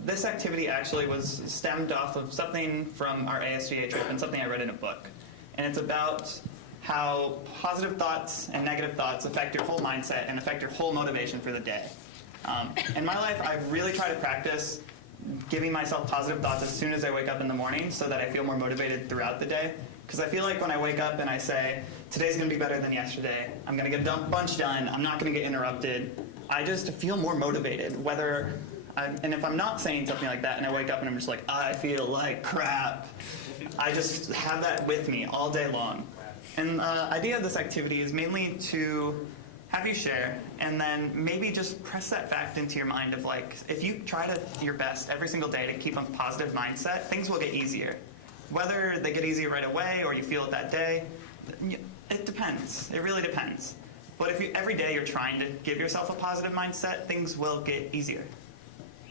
this activity actually was stemmed off of something from our ASGA trip and something I read in a book. And it's about how positive thoughts and negative thoughts affect your whole mindset and affect your whole motivation for the day. In my life, I really try to practice giving myself positive thoughts as soon as I wake up in the morning so that I feel more motivated throughout the day. Because I feel like when I wake up and I say, today's going to be better than yesterday, I'm going to get a bunch done, I'm not going to get interrupted, I just feel more motivated. And if I'm not saying something like that and I wake up and I'm just like, I feel like crap, I just have that with me all day long. And the idea of this activity is mainly to have you share, and then maybe just press that fact into your mind of like, if you try your best every single day to keep a positive mindset, things will get easier. Whether they get easier right away or you feel it that day, it depends. It really depends. But if every day you're trying to give yourself a positive mindset, things will get easier.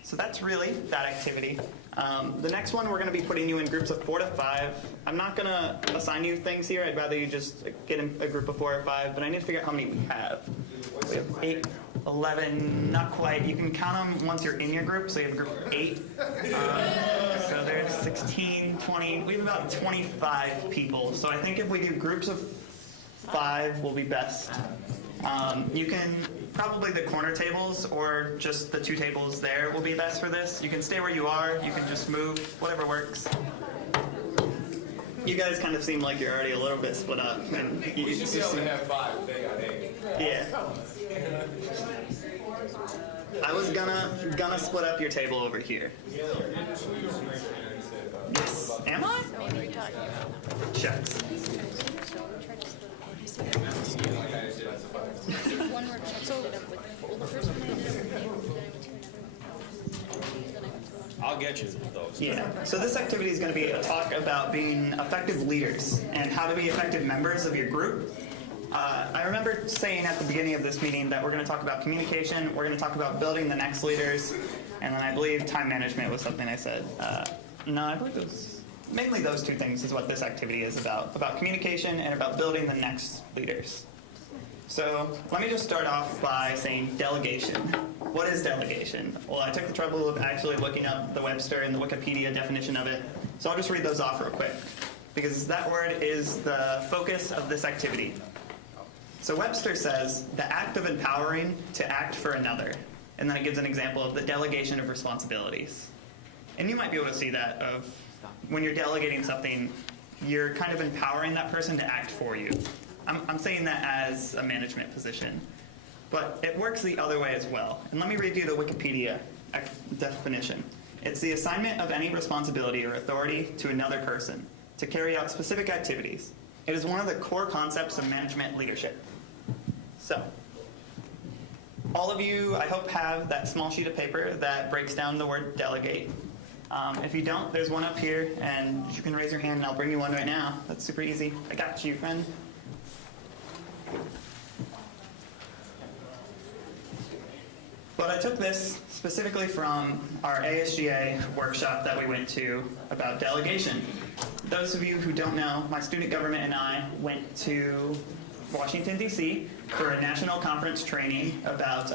So that's really that activity. The next one, we're going to be putting you in groups of 4 to 5. I'm not going to assign you things here. I'd rather you just get in a group of 4 or 5, but I need to figure out how many we have. We have 8, 11, not quite. You can count them once you're in your group, so you have a group of 8. So there's 16, 20. We have about 25 people. So I think if we do groups of 5 will be best. You can probably the corner tables or just the 2 tables there will be best for this. You can stay where you are. You can just move, whatever works. You guys kind of seem like you're already a little bit split up. And We should be able to have 5. They got 8. Yeah. I was gonna split up your table over here. Yes. Am I? Shucks. One workshop I ended up with, well, the first one I ended up with Nate, then I went to another, then I went to I'll get you those. Yeah. So this activity is going to be a talk about being effective leaders and how to be effective members of your group. I remember saying at the beginning of this meeting that we're going to talk about communication, we're going to talk about building the next leaders, and then I believe time management was something I said. No, I believe it was mainly those 2 things is what this activity is about communication and about building the next leaders. So let me just start off by saying delegation. What is delegation? Well, I took the trouble of actually looking up the Webster and the Wikipedia definition of it, so I'll just read those off real quick, because that word is the focus of this activity. So Webster says, the act of empowering to act for another, and then it gives an example of the delegation of responsibilities. And you might be able to see that of when you're delegating something, you're kind of empowering that person to act for you. I'm saying that as a management position. But it works the other way as well. And let me read you the Wikipedia definition. It's the assignment of any responsibility or authority to another person to carry out specific activities. It is one of the core concepts of management leadership. So, all of you, I hope, have that small sheet of paper that breaks down the word delegate. If you don't, there's one up here, and you can raise your hand, and I'll bring you one right now. That's super easy. I got you, friend. But I took this specifically from our ASGA workshop that we went to about delegation. Those of you who don't know, my student government and I went to Washington, D.C. for a national conference training about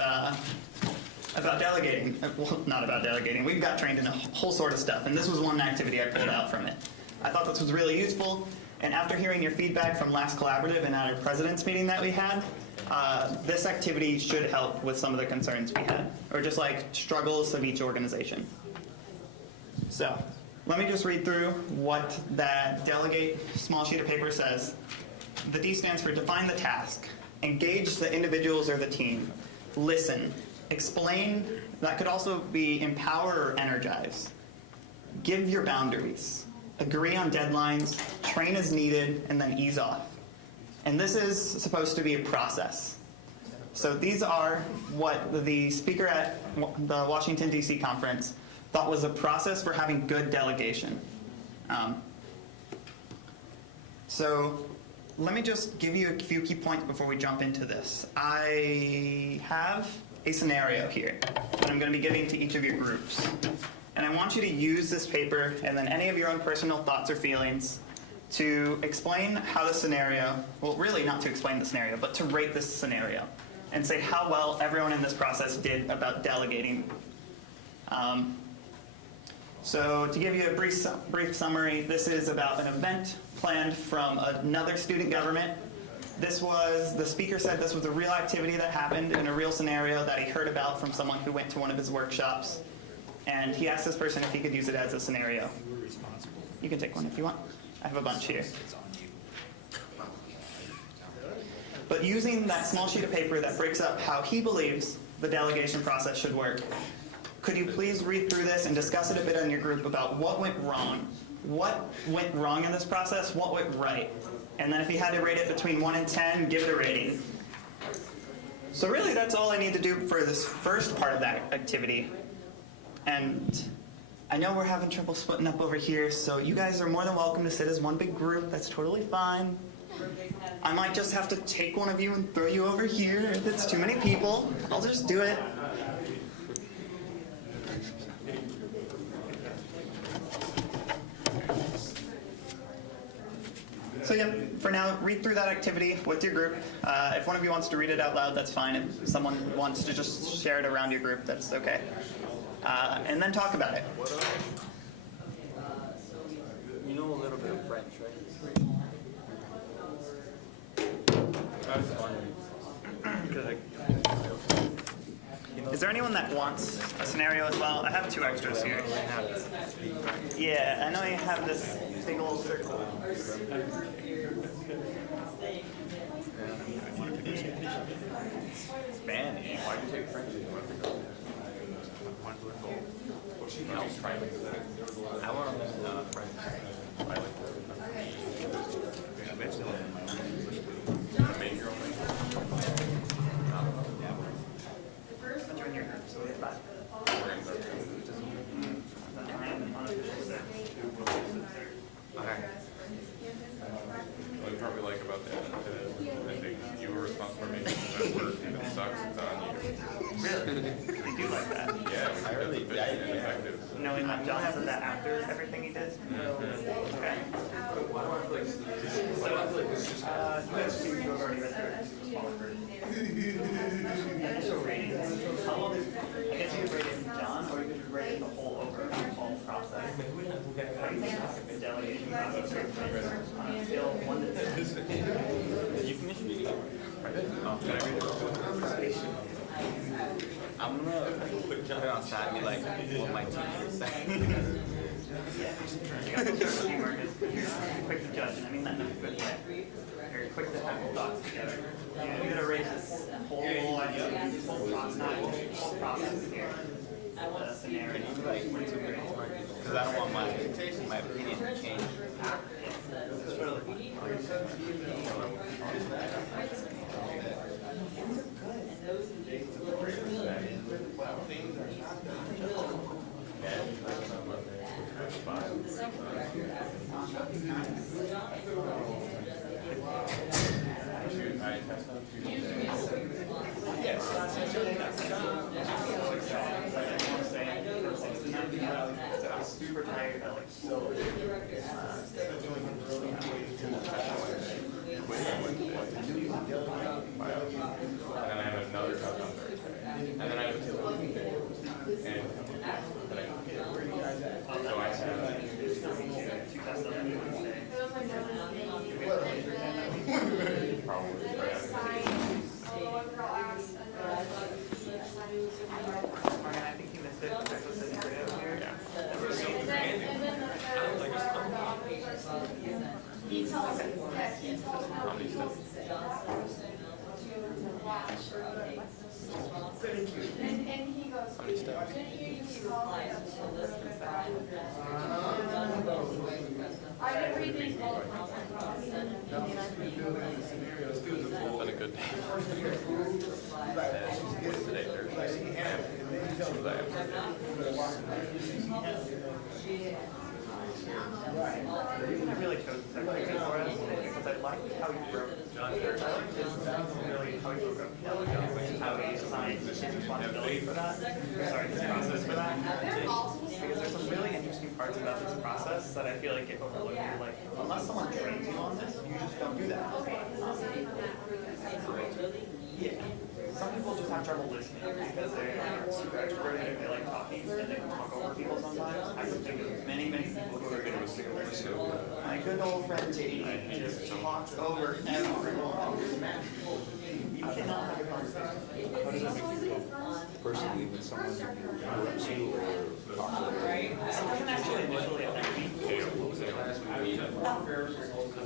delegating. Well, not about delegating. We got trained in a whole sort of stuff, and this was one activity I pulled out from it. I thought this was really useful, and after hearing your feedback from last collaborative and at our president's meeting that we had, this activity should help with some of the concerns we had, or just like struggles of each organization. So, let me just read through what that delegate small sheet of paper says. The D stands for define the task, engage the individuals or the team, listen, explain, that could also be empower or energize, give your boundaries, agree on deadlines, train as needed, and then ease off. And this is supposed to be a process. So these are what the speaker at the Washington, D.C. conference thought was a process for having good delegation. So let me just give you a few key points before we jump into this. I have a scenario here that I'm going to be giving to each of your groups. And I want you to use this paper and then any of your own personal thoughts or feelings to explain how the scenario, well, really not to explain the scenario, but to rate this scenario and say how well everyone in this process did about delegating. So to give you a brief summary, this is about an event planned from another student government. The speaker said this was a real activity that happened in a real scenario that he heard about from someone who went to one of his workshops. And he asked this person if he could use it as a scenario. You can take one if you want. I have a bunch here. But using that small sheet of paper that breaks up how he believes the delegation process should work, could you please read through this and discuss it a bit in your group about what went wrong? What went wrong in this process? What went right? And then if you had to rate it between 1 and 10, give it a rating. So really that's all I need to do for this first part of that activity. And I know we're having trouble splitting up over here, so you guys are more than welcome to sit as one big group. That's totally fine. I might just have to take one of you and throw you over here if it's too many people. I'll just do it. So yeah, for now, read through that activity with your group. If one of you wants to read it out loud, that's fine. If someone wants to just share it around your group, that's okay. And then talk about it. You know a little bit of French, right? Is there anyone that wants a scenario as well? I have 2 extras here. Yeah, I know you have this big old circle. Spanish. Why'd you take French? I want to learn French. What I probably like about that is I think you were responsible for making that work, and it sucks, it's on you. Really? They do like that? Yeah, I really effective. Knowing that John said that after everything he did? Okay. You guys seem to have already read through smaller group. Initial ratings. How well did, I guess you could rate it John, or you could rate the whole overall process. How do you think the delegation process on a scale of 1 to 10? You finished reading it? Can I read it? I'm gonna put it on side and be like, what my teacher say. Yeah. You got to start humor because you're quick to judge, and I mean that in a good way. You're quick to have thoughts together. You gotta rate this whole idea, this whole process, not whole process here. The scenario. Because I don't want my opinion to change. I was super tired. I like so. And then I have another test on Thursday. And then I have a two. And so I have probably. Morgan, I think you missed it. There's a scenario here. Been a good day. Today, The reason I really chose this activity for us is because I liked how you broke really how you broke up how you assigned responsibility for that. Sorry, this process for that. Because there's some really interesting parts about this process that I feel like get overlooked. Like, unless someone trains you on this, you just don't do that. Yeah. Some people just have trouble listening because they're super extroverted, they like talking, and they can talk over people sometimes. I can think of many people who are good at speaking. My good old friend J.D. just talks over everyone. You cannot have a conversation. How does that make you feel? Personally, when someone interrupts you or talks over you. It doesn't actually initially affect me.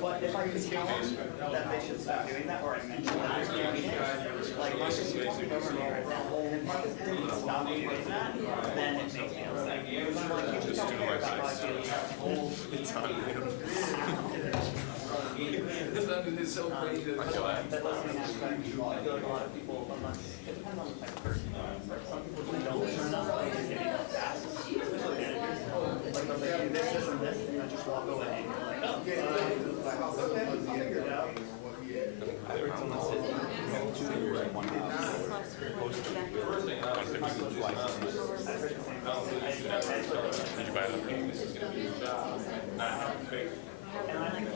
But if I can tell them that they should stop doing that, or I mention that they're doing it, like Marcus is talking over me right now, and if Marcus didn't stop doing that, then it makes me upset. Because I'm like, you just don't care about how I feel. It's on you. It's so crazy. That listening aspect, I feel like a lot of people, unless, it depends on the type of person. Some people just don't listen enough, like, just getting fast, especially managers. Like, they'll say, do this, and this, and then just walk away, and you're like, oh, okay, I'll figure it out. I heard someone said, two or one post to the bill. Did you buy the thing? This is going to be not fake. And I think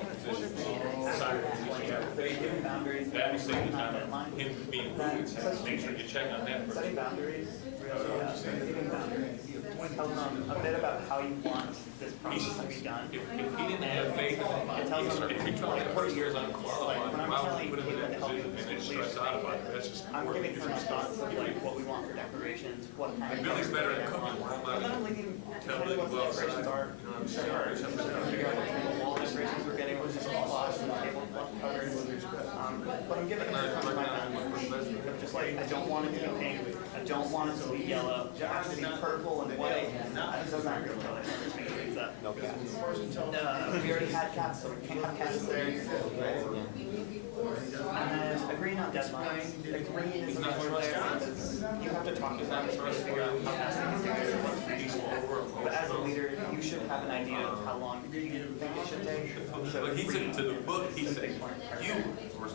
That was taking time of him being rude, so make sure you check on that. setting boundaries, really, setting boundaries, tells them a bit about how you want this process to be done. If he didn't have faith in It tells them, if he tried to put years unqualified, when I'm why would telling he put him in people that to help you position and then complete stress out about it? That's just I'm poor giving them leadership. thoughts of like what we want for decorations, what kind of. Billy's better at cooking. But then I'm leaving, Tell telling you Billy what to the go outside. decorations are. I'm Sure. Figure out what kind of wall decorations we're getting, which is all cloth and tablecloth covers. But I'm giving it to my family. Just like, I don't want it to be pink, I don't want it to be yellow, it has to be purple and white. It does not really color, just make things up. No cats. We already had cats, so we can't have cats there. And then agreeing on deadlines. Agreeing is something there because you have to talk to them to figure out how fast they can do it, what's reasonable. But as a leader, you should have an idea of how long you think it should take. So Like he said to the book, he said, you.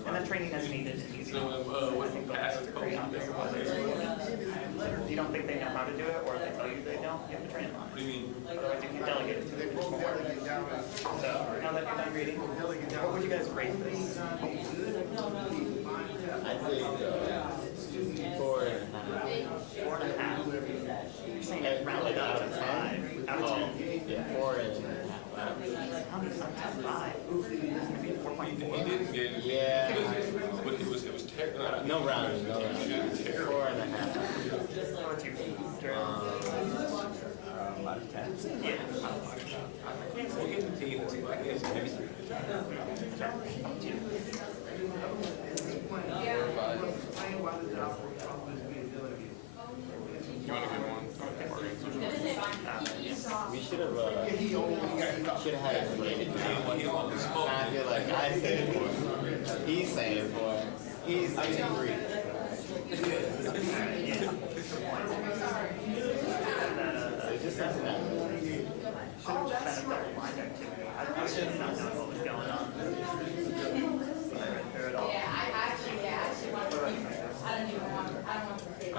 and then training as needed is easy. So, what I think pass that's is agree on this. If you don't think they know how to do it, or they tell you they don't, you have to train them on What do you mean? it. Otherwise, you can't delegate it to them. It's more work. So, now that you're done reading, what would you guys rate this? I'd say 4.5. 4.5. You're saying it rounded up to 5 out of 10. Yeah, 4.5. How many times 5? Oof, it's gonna be a 4.4. He didn't get it. Yeah. But it was terrible. No rounding, no rounding. 4.5. How about you, Jared? Out of 10. Yeah. We'll get the team. It's like, it's maybe 3. Jared, how about you? should have had it rated now. I feel like I said it for him. He's saying it for him. He's angry. It's just something that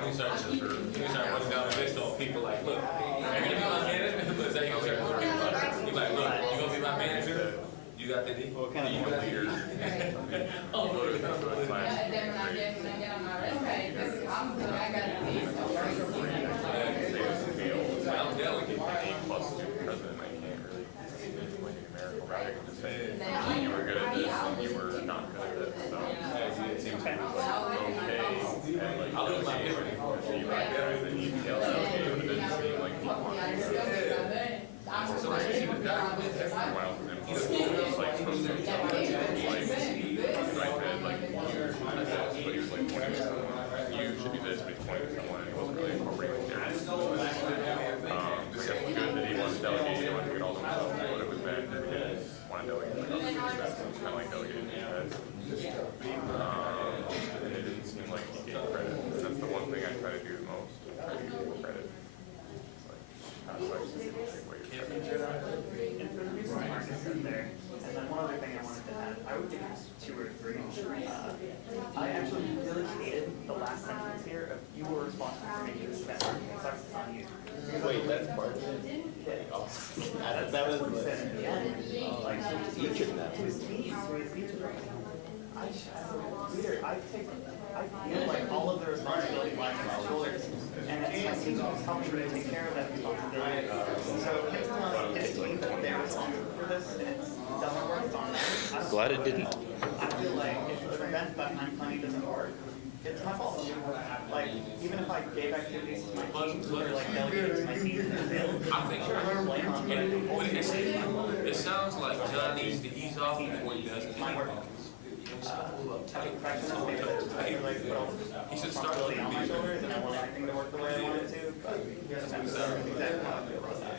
You start running down the list of people like, look, you're gonna be my manager. Is that you gonna start putting people like, you like, look, you gonna be my manager? You got the D? What kind of you got weird? Oh, look. And then when I get on my resume, this is, I'm good, I got a D. I'll delegate. Plus, president, I can't really win numerical value to say you were good at this and you were not good at this. So it seems like it was like okay, and like I'll do my you write better than you feel okay, but it didn't seem like you wanted to go. So like even that was while for them, it's like supposed to be like right then, like but he was like pointing to someone. You should be this, but he's pointing to someone, and he wasn't really incorporating there. It's good that he wanted to delegate, he wanted to get all himself, but it was bad that he didn't want to delegate it. So it's kind of like delegating his head. And it didn't seem like he gave credit. And that's the one thing I try to do the most, try to give credit. It's like, take away your credit. And for the reason Marcus said there, and then one other thing I wanted to add, I would give this 2 or 3. I actually really hated the last sentence here of you were responsible for making this better. It sucks it's on you. Wait, that's part of it? Yeah. Oh, that was what he said at the end. Like, each of them. to his team, to his teacher. As a leader, I feel like all of the responsibility lies on my shoulders. And it's my team's responsibility to take care of that responsibility. So if it's not his team that they're responsible for this, and it doesn't work, it's on them. Glad it didn't. I feel like if the prevent that time planning doesn't work, it's my fault. Like, even if I gave activities to my team, or like delegated to my team and it failed, I think sure, they're blame on me. I think it sounds like John needs to ease off before he does it. my work. I think practice is maybe I feel like put all He should start responsibility with on my the shoulders and I want everything to work the way I want it to, but that's exactly how I feel about that.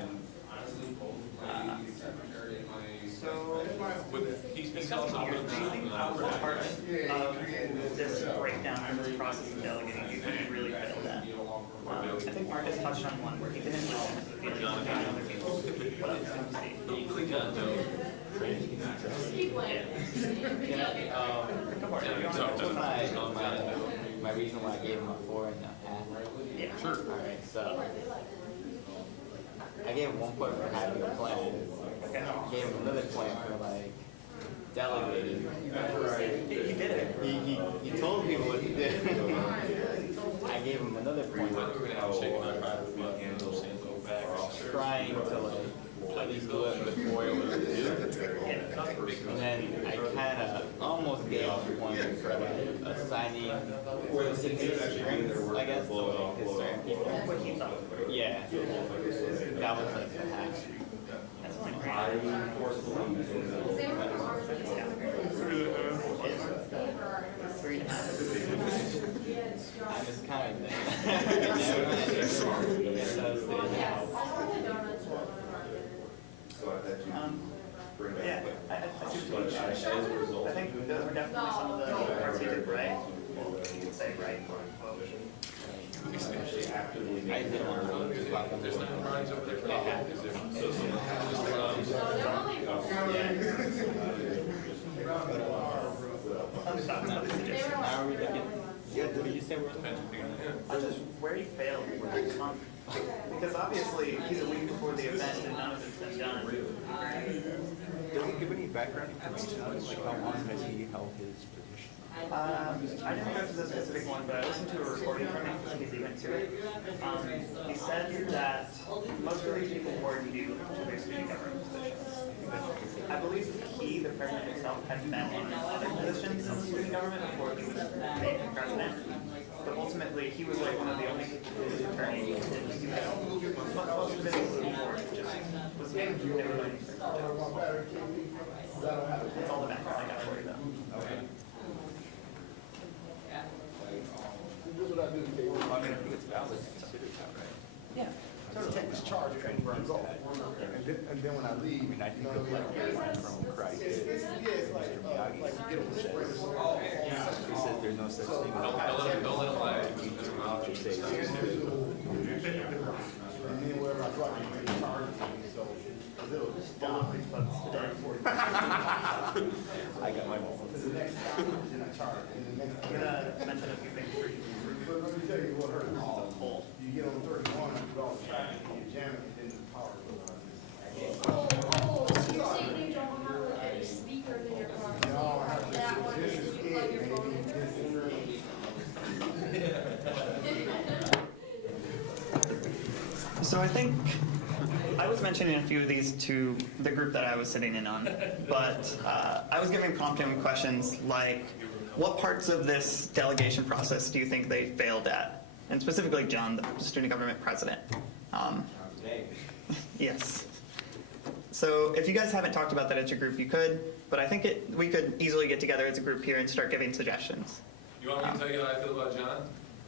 So, But he's discussing also your reasoning, what part of this breakdown of this process of delegating you think you really failed at? I think Marcus touched on one where he didn't listen to the feelings of other people. What else did you see? John Joe. My reason why I gave him a 4.5. Yeah. Sure. All right, so I gave him 1 point for having a plan. I gave him another point for like delegating. He did it. He told me what he did. I gave him another point trying to like at least do it before it was due. And then I kind of almost gave him a point for like assigning strengths, I guess, to like certain people. Yeah, that was like the half. That's only I just kind of yeah, I think those were definitely some of the parts he did right. Well, you could say right. I didn't want to really talk about this. Now we looking. Did you say we're Just where he failed. Because obviously he's a week before the event and none of it's been done. Does he give any background information on like how long has he held his position? I didn't go to the specific one, but I listened to a recording from him because he went to it. He said that most of these people were new to their student government positions. I believe he, the president himself, had been in other positions in student government before he was made president. But ultimately, he was like one of the only people who was attorney who didn't do that. Most of his before just was made everybody. That's all the background I got for you though. Okay. I mean, I think it's valid to consider that, right? Yeah. Totally. Charge training runs off. and then when I leave, you know what I mean? From Christ. It's like you get them spread. He says there's no such thing as Don't let him lie. And then wherever I drop it, they charge me, so, cause it'll stop me, but I got my moment. the next stop is in the charge, and the next. I'm gonna mention a few things for you. But let me tell you what hurts. You get on 31, you do all the traffic, and you jam it, and then the power goes on. So you're saying you don't have like any speakers in your car? No, I have to, That one, this you is plug it, your phone baby, in? this is it. So I think I was mentioning a few of these to the group that I was sitting in on, but I was giving prompting questions like, what parts of this delegation process do you think they failed at? And specifically John, the student government president. Yes. So if you guys haven't talked about that as a group, you could, but I think we could easily get together as a group here and start giving suggestions. You want me to tell you how I feel about John?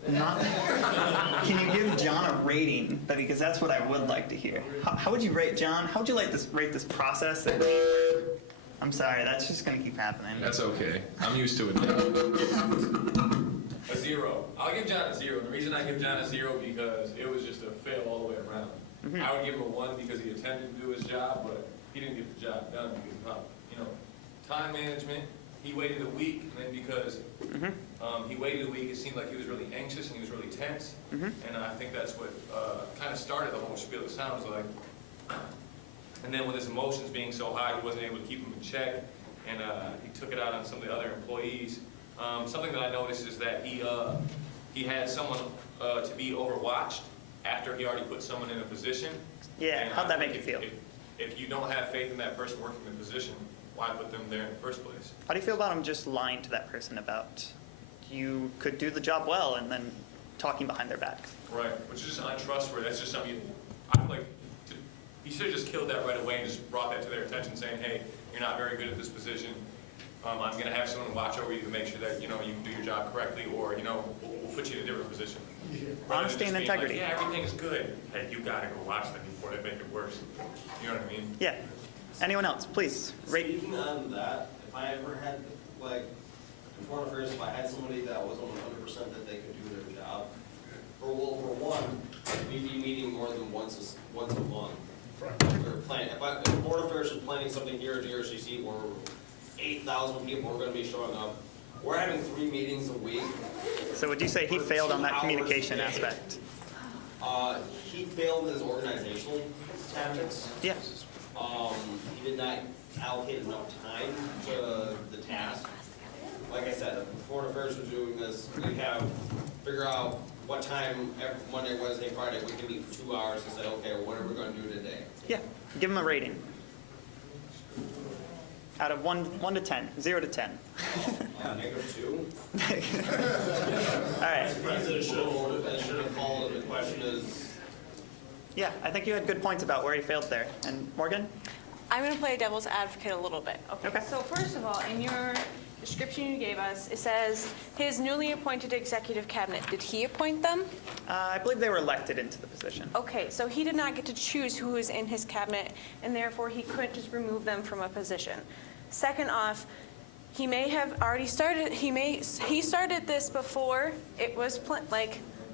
Not, can you give John a rating? Because that's what I would like to hear. How would you rate John? How would you like rate this process? I'm sorry, that's just going to keep happening. That's okay. I'm used to it now. A 0. I'll give John a 0. The reason I give John a 0 because it was just a fail all the way around. I would give him a 1 because he attempted to do his job, but he didn't get the job done because of how, time management. He waited a week, and then because he waited a week, it seemed like he was really anxious and he was really tense. And I think that's what kind of started the whole spiel. It sounds like. And then with his emotions being so high, he wasn't able to keep them in check, and he took it out on some of the other employees. Something that I noticed is that he had someone to be overwatched after he already put someone in a position. Yeah, how'd that make you feel? If you don't have faith in that person working the position, why put them there in the first place? How do you feel about him just lying to that person about you could do the job well and then talking behind their back? Right, which is just untrustworthy. That's just something I feel like he should have just killed that right away and just brought that to their attention, saying, "Hey, you're not very good at this position. I'm going to have someone watch over you to make sure that you can do your job correctly, or we'll put you in a different position." Honesty and integrity. Like, yeah, everything's good. Hey, you got to go watch them before they make it worse. You know what I mean? Yeah. Anyone else, please? Speaking on that, if I ever had, in foreign affairs, if I had somebody that was 100% that they could do their job, for one, we'd be meeting more than once a month. We're planning. If foreign affairs is planning something here at DRCC where 8,000 people are going to be showing up, we're having 3 meetings a week. So would you say he failed on that communication aspect? He failed in his organizational tactics. Yeah. He did not allocate enough time to the task. Like I said, if Foreign Affairs was doing this, we have figure out what time every Monday, Wednesday, Friday we can meet for 2 hours and say, okay, well, what are we going to do today? Yeah. Give him a rating. Out of 1 to 10, 0 to 10. -2. All right. It should have followed. The question is. Yeah, I think you had good points about where he failed there. And Morgan? I'm going to play devil's advocate a little bit. Okay. So first of all, in your description you gave us, it says his newly appointed executive cabinet. Did he appoint them? I believe they were elected into the position. Okay, so he did not get to choose who was in his cabinet, and therefore he couldn't just remove them from a position. Second off, he may have already started. He started this before it was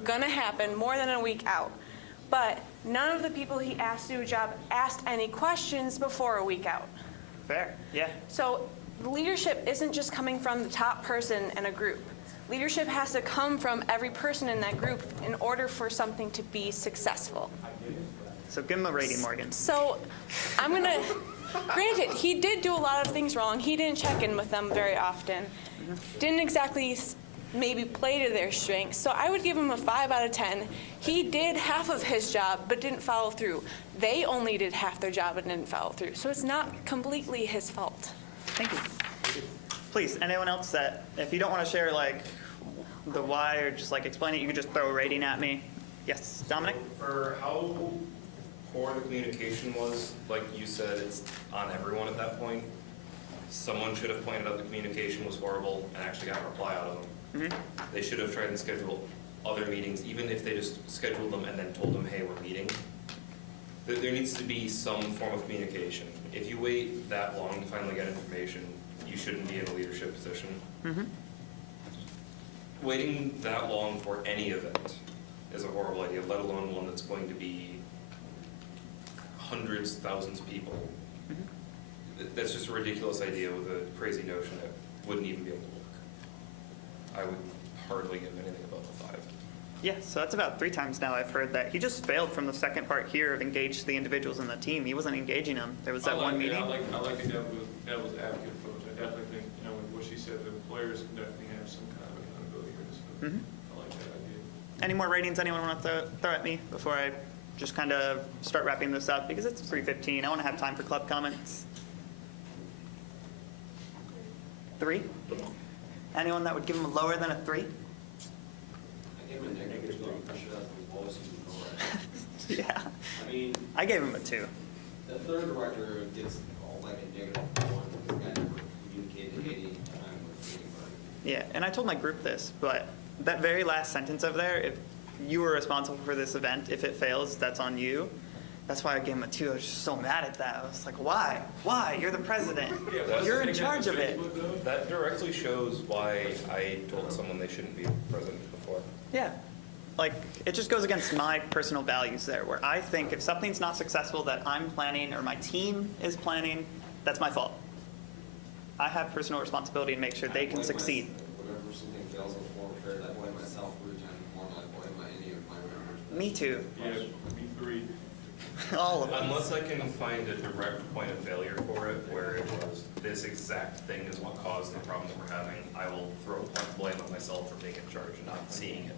gonna happen, more than a week out. But none of the people he asked to do a job asked any questions before a week out. Fair, yeah. So the leadership isn't just coming from the top person in a group. Leadership has to come from every person in that group in order for something to be successful. So give him a rating, Morgan. So I'm going to, granted, he did do a lot of things wrong. He didn't check in with them very often. Didn't exactly maybe play to their strengths. So I would give him a 5 out of 10. He did half of his job, but didn't follow through. They only did half their job and didn't follow through. So it's not completely his fault. Thank you. Please, anyone else that, if you don't want to share the why or just explain it, you could just throw a rating at me. Yes, Dominic? For how poor the communication was, like you said, it's on everyone at that point. Someone should have pointed out the communication was horrible and actually got a reply out of them. They should have tried and scheduled other meetings, even if they just scheduled them and then told them, hey, we're meeting. There needs to be some form of communication. If you wait that long to finally get information, you shouldn't be in a leadership position. Waiting that long for any event is a horrible idea, let alone one that's going to be hundreds, thousands of people. That's just a ridiculous idea with a crazy notion that wouldn't even be able to work. I would hardly give anything above a 5. Yeah, so that's about 3 times now I've heard that. He just failed from the second part here of engage the individuals in the team. He wasn't engaging them. There was that one meeting. I like the devil's advocate approach. I definitely think, with what she said, the employers can definitely have some kind of accountability here. So I like that idea. Any more ratings anyone want to throw at me before I just kind of start wrapping this up? Because it's 3:15. I want to have time for club comments. 3? Anyone that would give him a lower than a 3? I gave him a negative 2. I'm sure that's the lowest you can go at. Yeah. I mean, I gave him a 2. the third director gets like a negative 1 because the guy never communicated any time with anybody. Yeah, and I told my group this, but that very last sentence over there, if you were responsible for this event, if it fails, that's on you. That's why I gave him a 2. I was just so mad at that. I was like, why? Why? You're the president. You're in charge of it. That directly shows why I told someone they shouldn't be president before. Yeah. Like, it just goes against my personal values there, where I think if something's not successful that I'm planning or my team is planning, that's my fault. I have personal responsibility to make sure they can succeed. Whenever something fails in a form of fair, I blame myself 3 times more than I blame any of my members. Me too. Yeah, me 3. All of them. Unless I can find a direct point of failure for it, where it was this exact thing is what caused the problem that we're having, I will throw blame on myself for being in charge and not seeing it.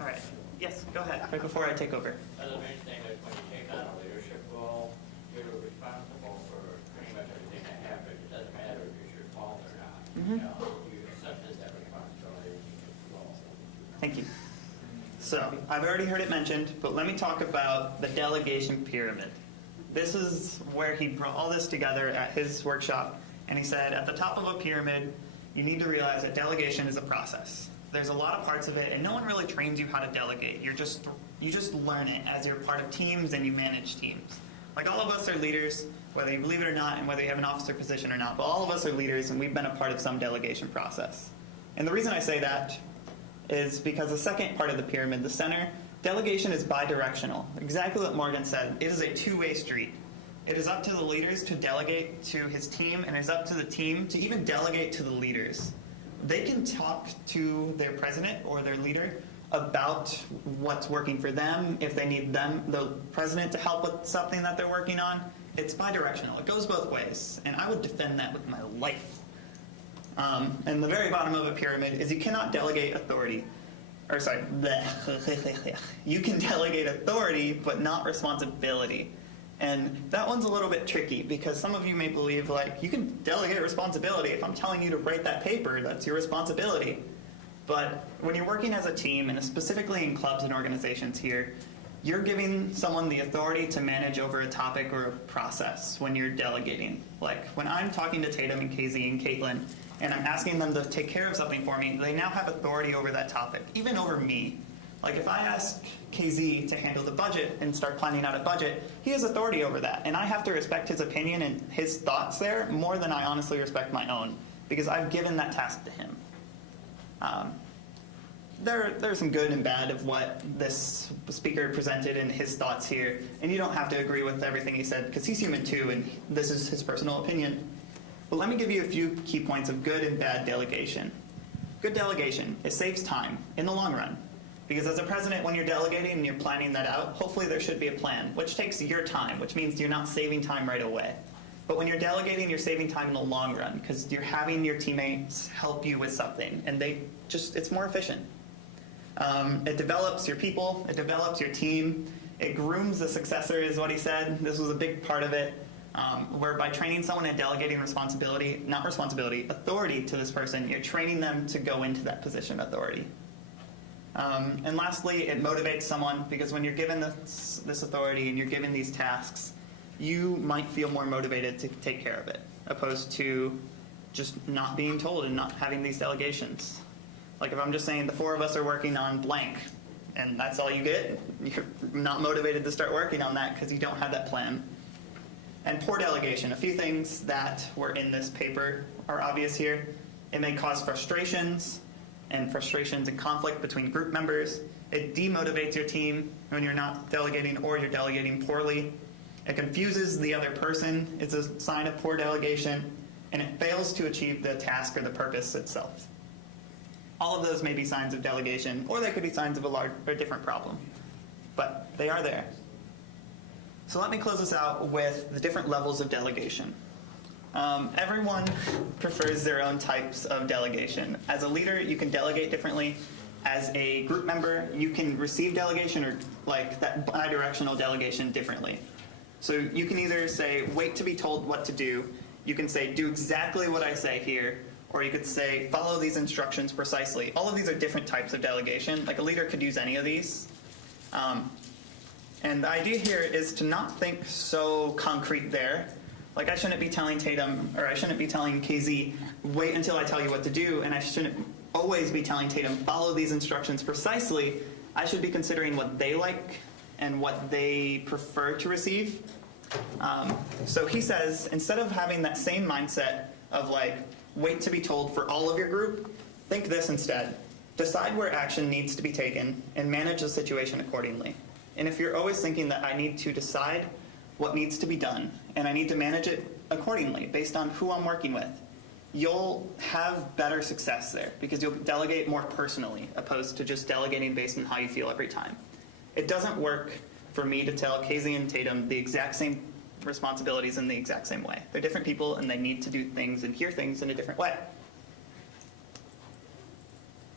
All right. Yes, go ahead. Right before I take over. The main thing is when you take on a leadership role, you're responsible for pretty much everything that happens. It doesn't matter if it's your fault or not. You accepted that responsibility and you took the role. Thank you. So, I've already heard it mentioned, but let me talk about the delegation pyramid. This is where he brought all this together at his workshop, and he said at the top of a pyramid, you need to realize that delegation is a process. There's a lot of parts of it, and no one really trains you how to delegate. You just learn it as you're part of teams and you manage teams. Like all of us are leaders, whether you believe it or not, and whether you have an officer position or not, but all of us are leaders, and we've been a part of some delegation process. And the reason I say that is because the second part of the pyramid, the center, delegation is bidirectional. Exactly what Morgan said. It is a two-way street. It is up to the leaders to delegate to his team, and it is up to the team to even delegate to the leaders. They can talk to their president or their leader about what's working for them, if they need them, the president, to help with something that they're working on. It's bidirectional. It goes both ways, and I would defend that with my life. And the very bottom of a pyramid is you cannot delegate authority. Or sorry, you can delegate authority, but not responsibility. And that one's a little bit tricky because some of you may believe like you can delegate responsibility. If I'm telling you to write that paper, that's your responsibility. But when you're working as a team, and specifically in clubs and organizations here, you're giving someone the authority to manage over a topic or a process when you're delegating. Like when I'm talking to Tatum and KZ and Caitlin, and I'm asking them to take care of something for me, they now have authority over that topic, even over me. Like if I ask KZ to handle the budget and start planning out a budget, he has authority over that. And I have to respect his opinion and his thoughts there more than I honestly respect my own, because I've given that task to him. There's some good and bad of what this speaker presented and his thoughts here, and you don't have to agree with everything he said, because he's human too, and this is his personal opinion. But let me give you a few key points of good and bad delegation. Good delegation, it saves time in the long run. Because as a president, when you're delegating and you're planning that out, hopefully there should be a plan, which takes your time, which means you're not saving time right away. But when you're delegating, you're saving time in the long run, because you're having your teammates help you with something, and it's more efficient. It develops your people, it develops your team, it grooms the successor is what he said. This was a big part of it. Where by training someone and delegating authority to this person, you're training them to go into that position of authority. And lastly, it motivates someone, because when you're given this authority and you're given these tasks, you might feel more motivated to take care of it, opposed to just not being told and not having these delegations. Like if I'm just saying the 4 of us are working on blank, and that's all you get. You're not motivated to start working on that because you don't have that plan. And poor delegation. A few things that were in this paper are obvious here. It may cause frustrations and conflict between group members. It demotivates your team when you're not delegating or you're delegating poorly. It confuses the other person. It's a sign of poor delegation, and it fails to achieve the task or the purpose itself. All of those may be signs of delegation, or they could be signs of a large or different problem, but they are there. So let me close this out with the different levels of delegation. Everyone prefers their own types of delegation. As a leader, you can delegate differently. As a group member, you can receive delegation or like that bidirectional delegation differently. So you can either say, wait to be told what to do. You can say, do exactly what I say here. Or you could say, follow these instructions precisely. All of these are different types of delegation. Like a leader could use any of these. And the idea here is to not think so concrete there. Like I shouldn't be telling Tatum, or I shouldn't be telling KZ, wait until I tell you what to do, and I shouldn't always be telling Tatum, follow these instructions precisely. I should be considering what they like and what they prefer to receive. So he says, instead of having that same mindset of like, wait to be told for all of your group, think this instead. Decide where action needs to be taken and manage the situation accordingly. And if you're always thinking that I need to decide what needs to be done and I need to manage it accordingly based on who I'm working with, you'll have better success there because you'll delegate more personally opposed to just delegating based on how you feel every time. It doesn't work for me to tell KZ and Tatum the exact same responsibilities in the exact same way. They're different people and they need to do things and hear things in a different way.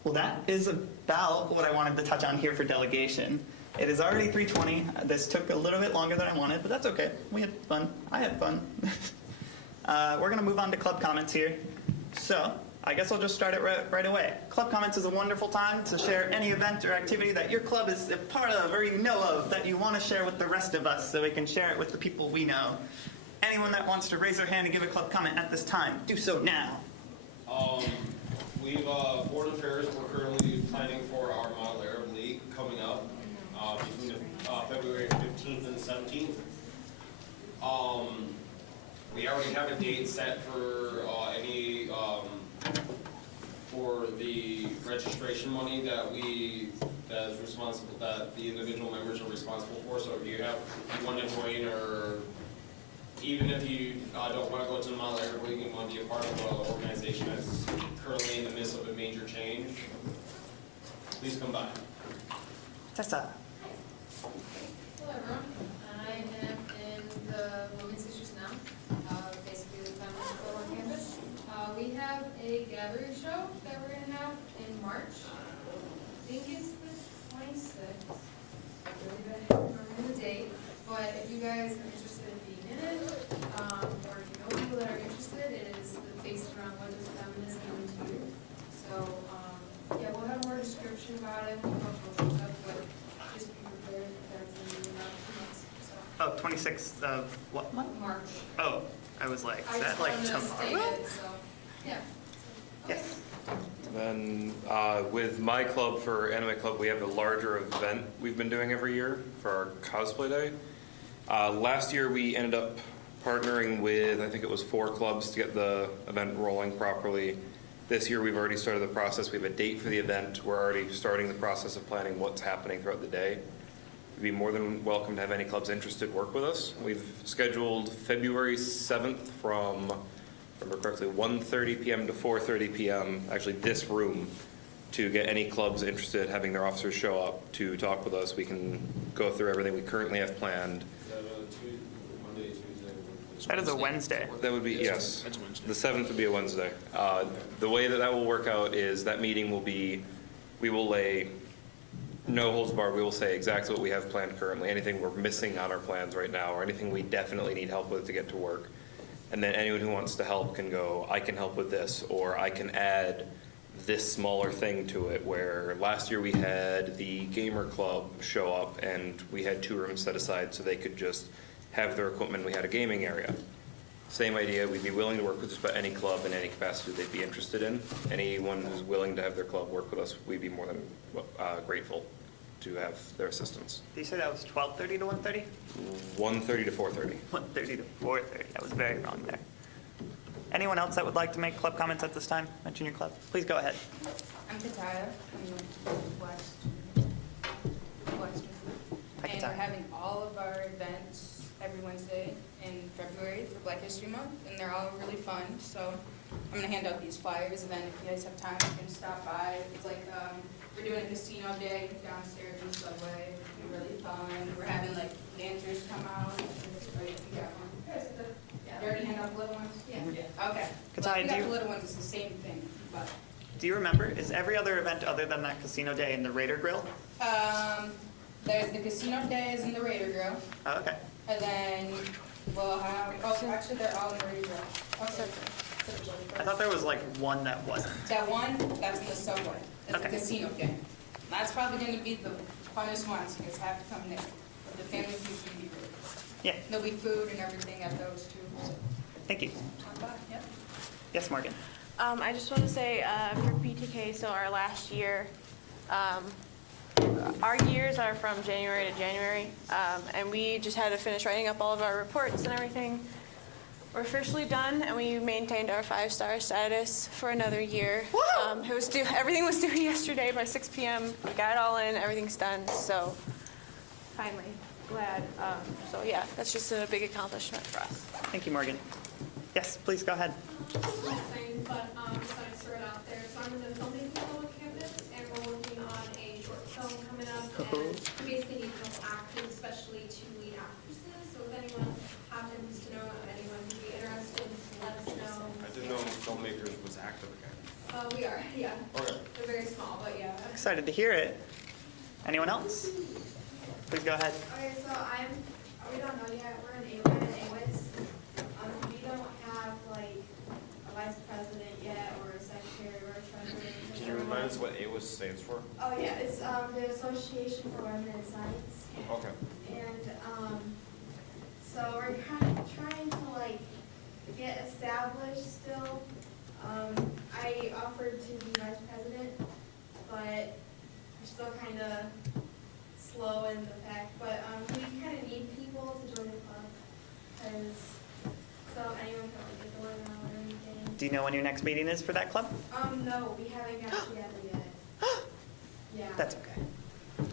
Well, that is about what I wanted to touch on here for delegation. It is already 3:20. This took a little bit longer than I wanted, but that's okay. We had fun. I had fun. We're going to move on to club comments here. So I guess I'll just start it right away. Club comments is a wonderful time to share any event or activity that your club is a part of or you know of that you want to share with the rest of us so we can share it with the people we know. Anyone that wants to raise their hand and give a club comment at this time, do so now. We've, Board of Affairs, we're currently planning for our Model Arab League coming up between February 15th and 17th. We already have a date set for for the registration money that the individual members are responsible for. So if you want to join, or even if you don't want to go to the Model Arab League and want to be a part of an organization that's currently in the midst of a major change, please come by. Tessa. Hello everyone, I am in the Women's Issues Now, basically the feminist club on campus. We have a gathering show that we're going to have in March. I think it's the 26th. I really don't remember the date, but if you guys are interested in being in it, or if you know people that are interested, it is based around what does feminism mean to you. So, yeah, we'll have more description about it, we'll talk about stuff, but just be prepared if that's in about 2 months. So. Oh, 26th of what month? March. Oh, I was like, is that like tomorrow? Yeah. Yes. Then with my club, for Anime Club, we have a larger event we've been doing every year for our cosplay day. Last year we ended up partnering with, I think it was 4 clubs to get the event rolling properly. This year we've already started the process. We have a date for the event. We're already starting the process of planning what's happening throughout the day. We'd be more than welcome to have any clubs interested work with us. We've scheduled February 7th from, if I remember correctly, 1:30 p.m. to 4:30 p.m., actually this room, to get any clubs interested having their officers show up to talk with us. We can go through everything we currently have planned. Monday, Tuesday? That is a Wednesday. That would be, yes. The 7th would be a Wednesday. The way that will work out is that meeting will be, we will lay no holds barred. We will say exactly what we have planned currently, anything we're missing on our plans right now, or anything we definitely need help with to get to work. And then anyone who wants to help can go, I can help with this, or I can add this smaller thing to it, where last year we had the gamer club show up and we had 2 rooms set aside so they could just have their equipment. We had a gaming area. Same idea, we'd be willing to work with just about any club in any capacity they'd be interested in. Anyone who's willing to have their club work with us, we'd be more than grateful. to have their assistance. Did you say that was 12:30 to 1:30? 1:30 to 4:30. 1:30 to 4:30. I was very wrong there. Anyone else that would like to make club comments at this time? Mention your club. Please go ahead. I'm Kataya from West. Hi, And Kataya. we're having all of our events every Wednesday in February for Black History Month, and they're all really fun. So I'm gonna hand out these flyers, and then if you guys have time, you can stop by. It's like, we're doing a casino day downstairs in Subway. It'll be really fun. We're having like dancers come out. Oh, you got one. You already hand out the little ones? Yeah. Okay. Kataya, Well, if you do got you- the little ones, it's the same thing, but. Do you remember, is every other event other than that casino day in the Raider Grill? There's the casino days and the Raider Grill, Oh, okay. and then we'll have, actually, they're all in the Raider Grill. I thought there was like one that wasn't. That one, that's in the Subway, it's the Okay. casino day. That's probably gonna be the funnest one, so you guys have to come there. But the family feast will be really good. Yeah. There'll be food and everything at those too, so. Thank you. Yep. Yes, Morgan. I just want to say for PTK, so our last year, our years are from January to January, and we just had to finish writing up all of our reports and everything. We're officially done, and we maintained our 5-star status for another year. It was due, everything was due yesterday by 6 p.m. We got it all in, everything's done, so finally, glad. So yeah, that's just a big accomplishment for us. Thank you, Morgan. Yes, please go ahead. But just wanted to throw it out there. So I'm in the filmmaking club on campus, and we're working on a short film coming up. And we basically need film actors, especially 2 lead actresses. So if anyone happens to know of anyone who'd be interested, let us know. I didn't know Filmmakers was active again. We are, yeah. Okay. They're very small, but yeah. Excited to hear it. Anyone else? Please go ahead. Okay, so we don't know yet. We're in AWIT and AWITS. We don't have like a vice president yet or a secretary or a treasurer. Can you remind us what AWIS stands for? Oh yeah, it's the Association for Women in Science. Okay. And so we're kind of trying to like get established still. I offered to be vice president, but we're still kind of slow in the fact. But we kind of need people to join the club, so anyone can like get the word out or anything. Do you know when your next meeting is for that club? No, we haven't got together yet. Yeah. That's okay. So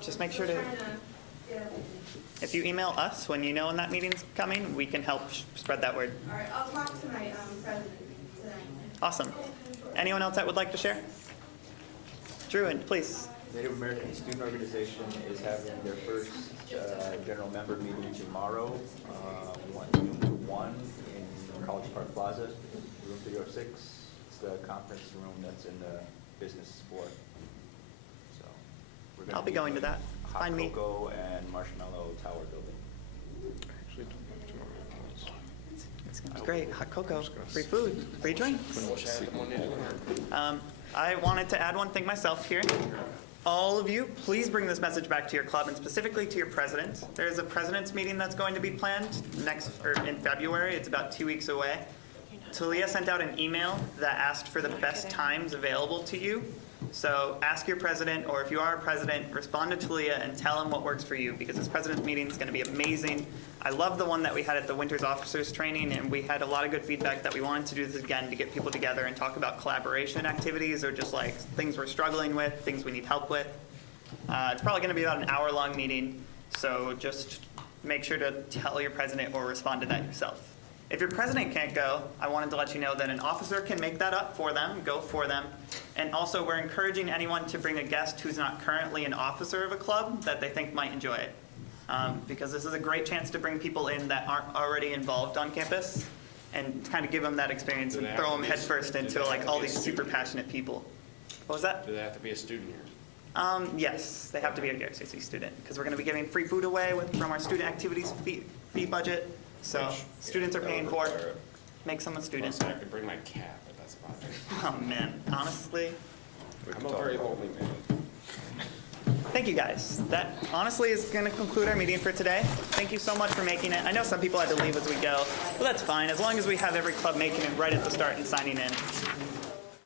Just we're make sure still to, trying get everything. if you email us when you know when that meeting's coming, we can help spread that word. All right, I'll talk to my president tonight. Awesome. Anyone else that would like to share? Druin, please. Native American Student Organization is having their first general member meeting tomorrow, 1 to 1 in College Park Plaza, room 306. It's the conference room that's in the business floor. So we're gonna I'll be going to that. Hot Find me. Cocoa and Marshmallow Tower building. It's going to be great. Hot cocoa, free food, free drinks. I wanted to add one thing myself here. All of you, please bring this message back to your club and specifically to your president. There's a president's meeting that's going to be planned in February. It's about 2 weeks away. Talia sent out an email that asked for the best times available to you. So ask your president, or if you are a president, respond to Talia and tell him what works for you, because this president's meeting is going to be amazing. I love the one that we had at the Winters Officers Training, and we had a lot of good feedback that we wanted to do this again to get people together and talk about collaboration activities or just like things we're struggling with, things we need help with. It's probably going to be about an hour-long meeting, so just make sure to tell your president or respond to that yourself. If your president can't go, I wanted to let you know that an officer can make that up for them, go for them. And also, we're encouraging anyone to bring a guest who's not currently an officer of a club that they think might enjoy it. Because this is a great chance to bring people in that aren't already involved on campus and kind of give them that experience and throw them headfirst into like all these super passionate people. What was that? Do they have to be a student here? Yes, they have to be a GRCC student because we're going to be giving free food away from our student activities fee budget. So students are paying for it. Make someone a student. I could bring my cat, but that's about it. Oh man, honestly. I'm a very lonely man. Thank you guys. That honestly is going to conclude our meeting for today. Thank you so much for making it. I know some people had to leave as we go, but that's fine as long as we have every club making it right at the start and signing in.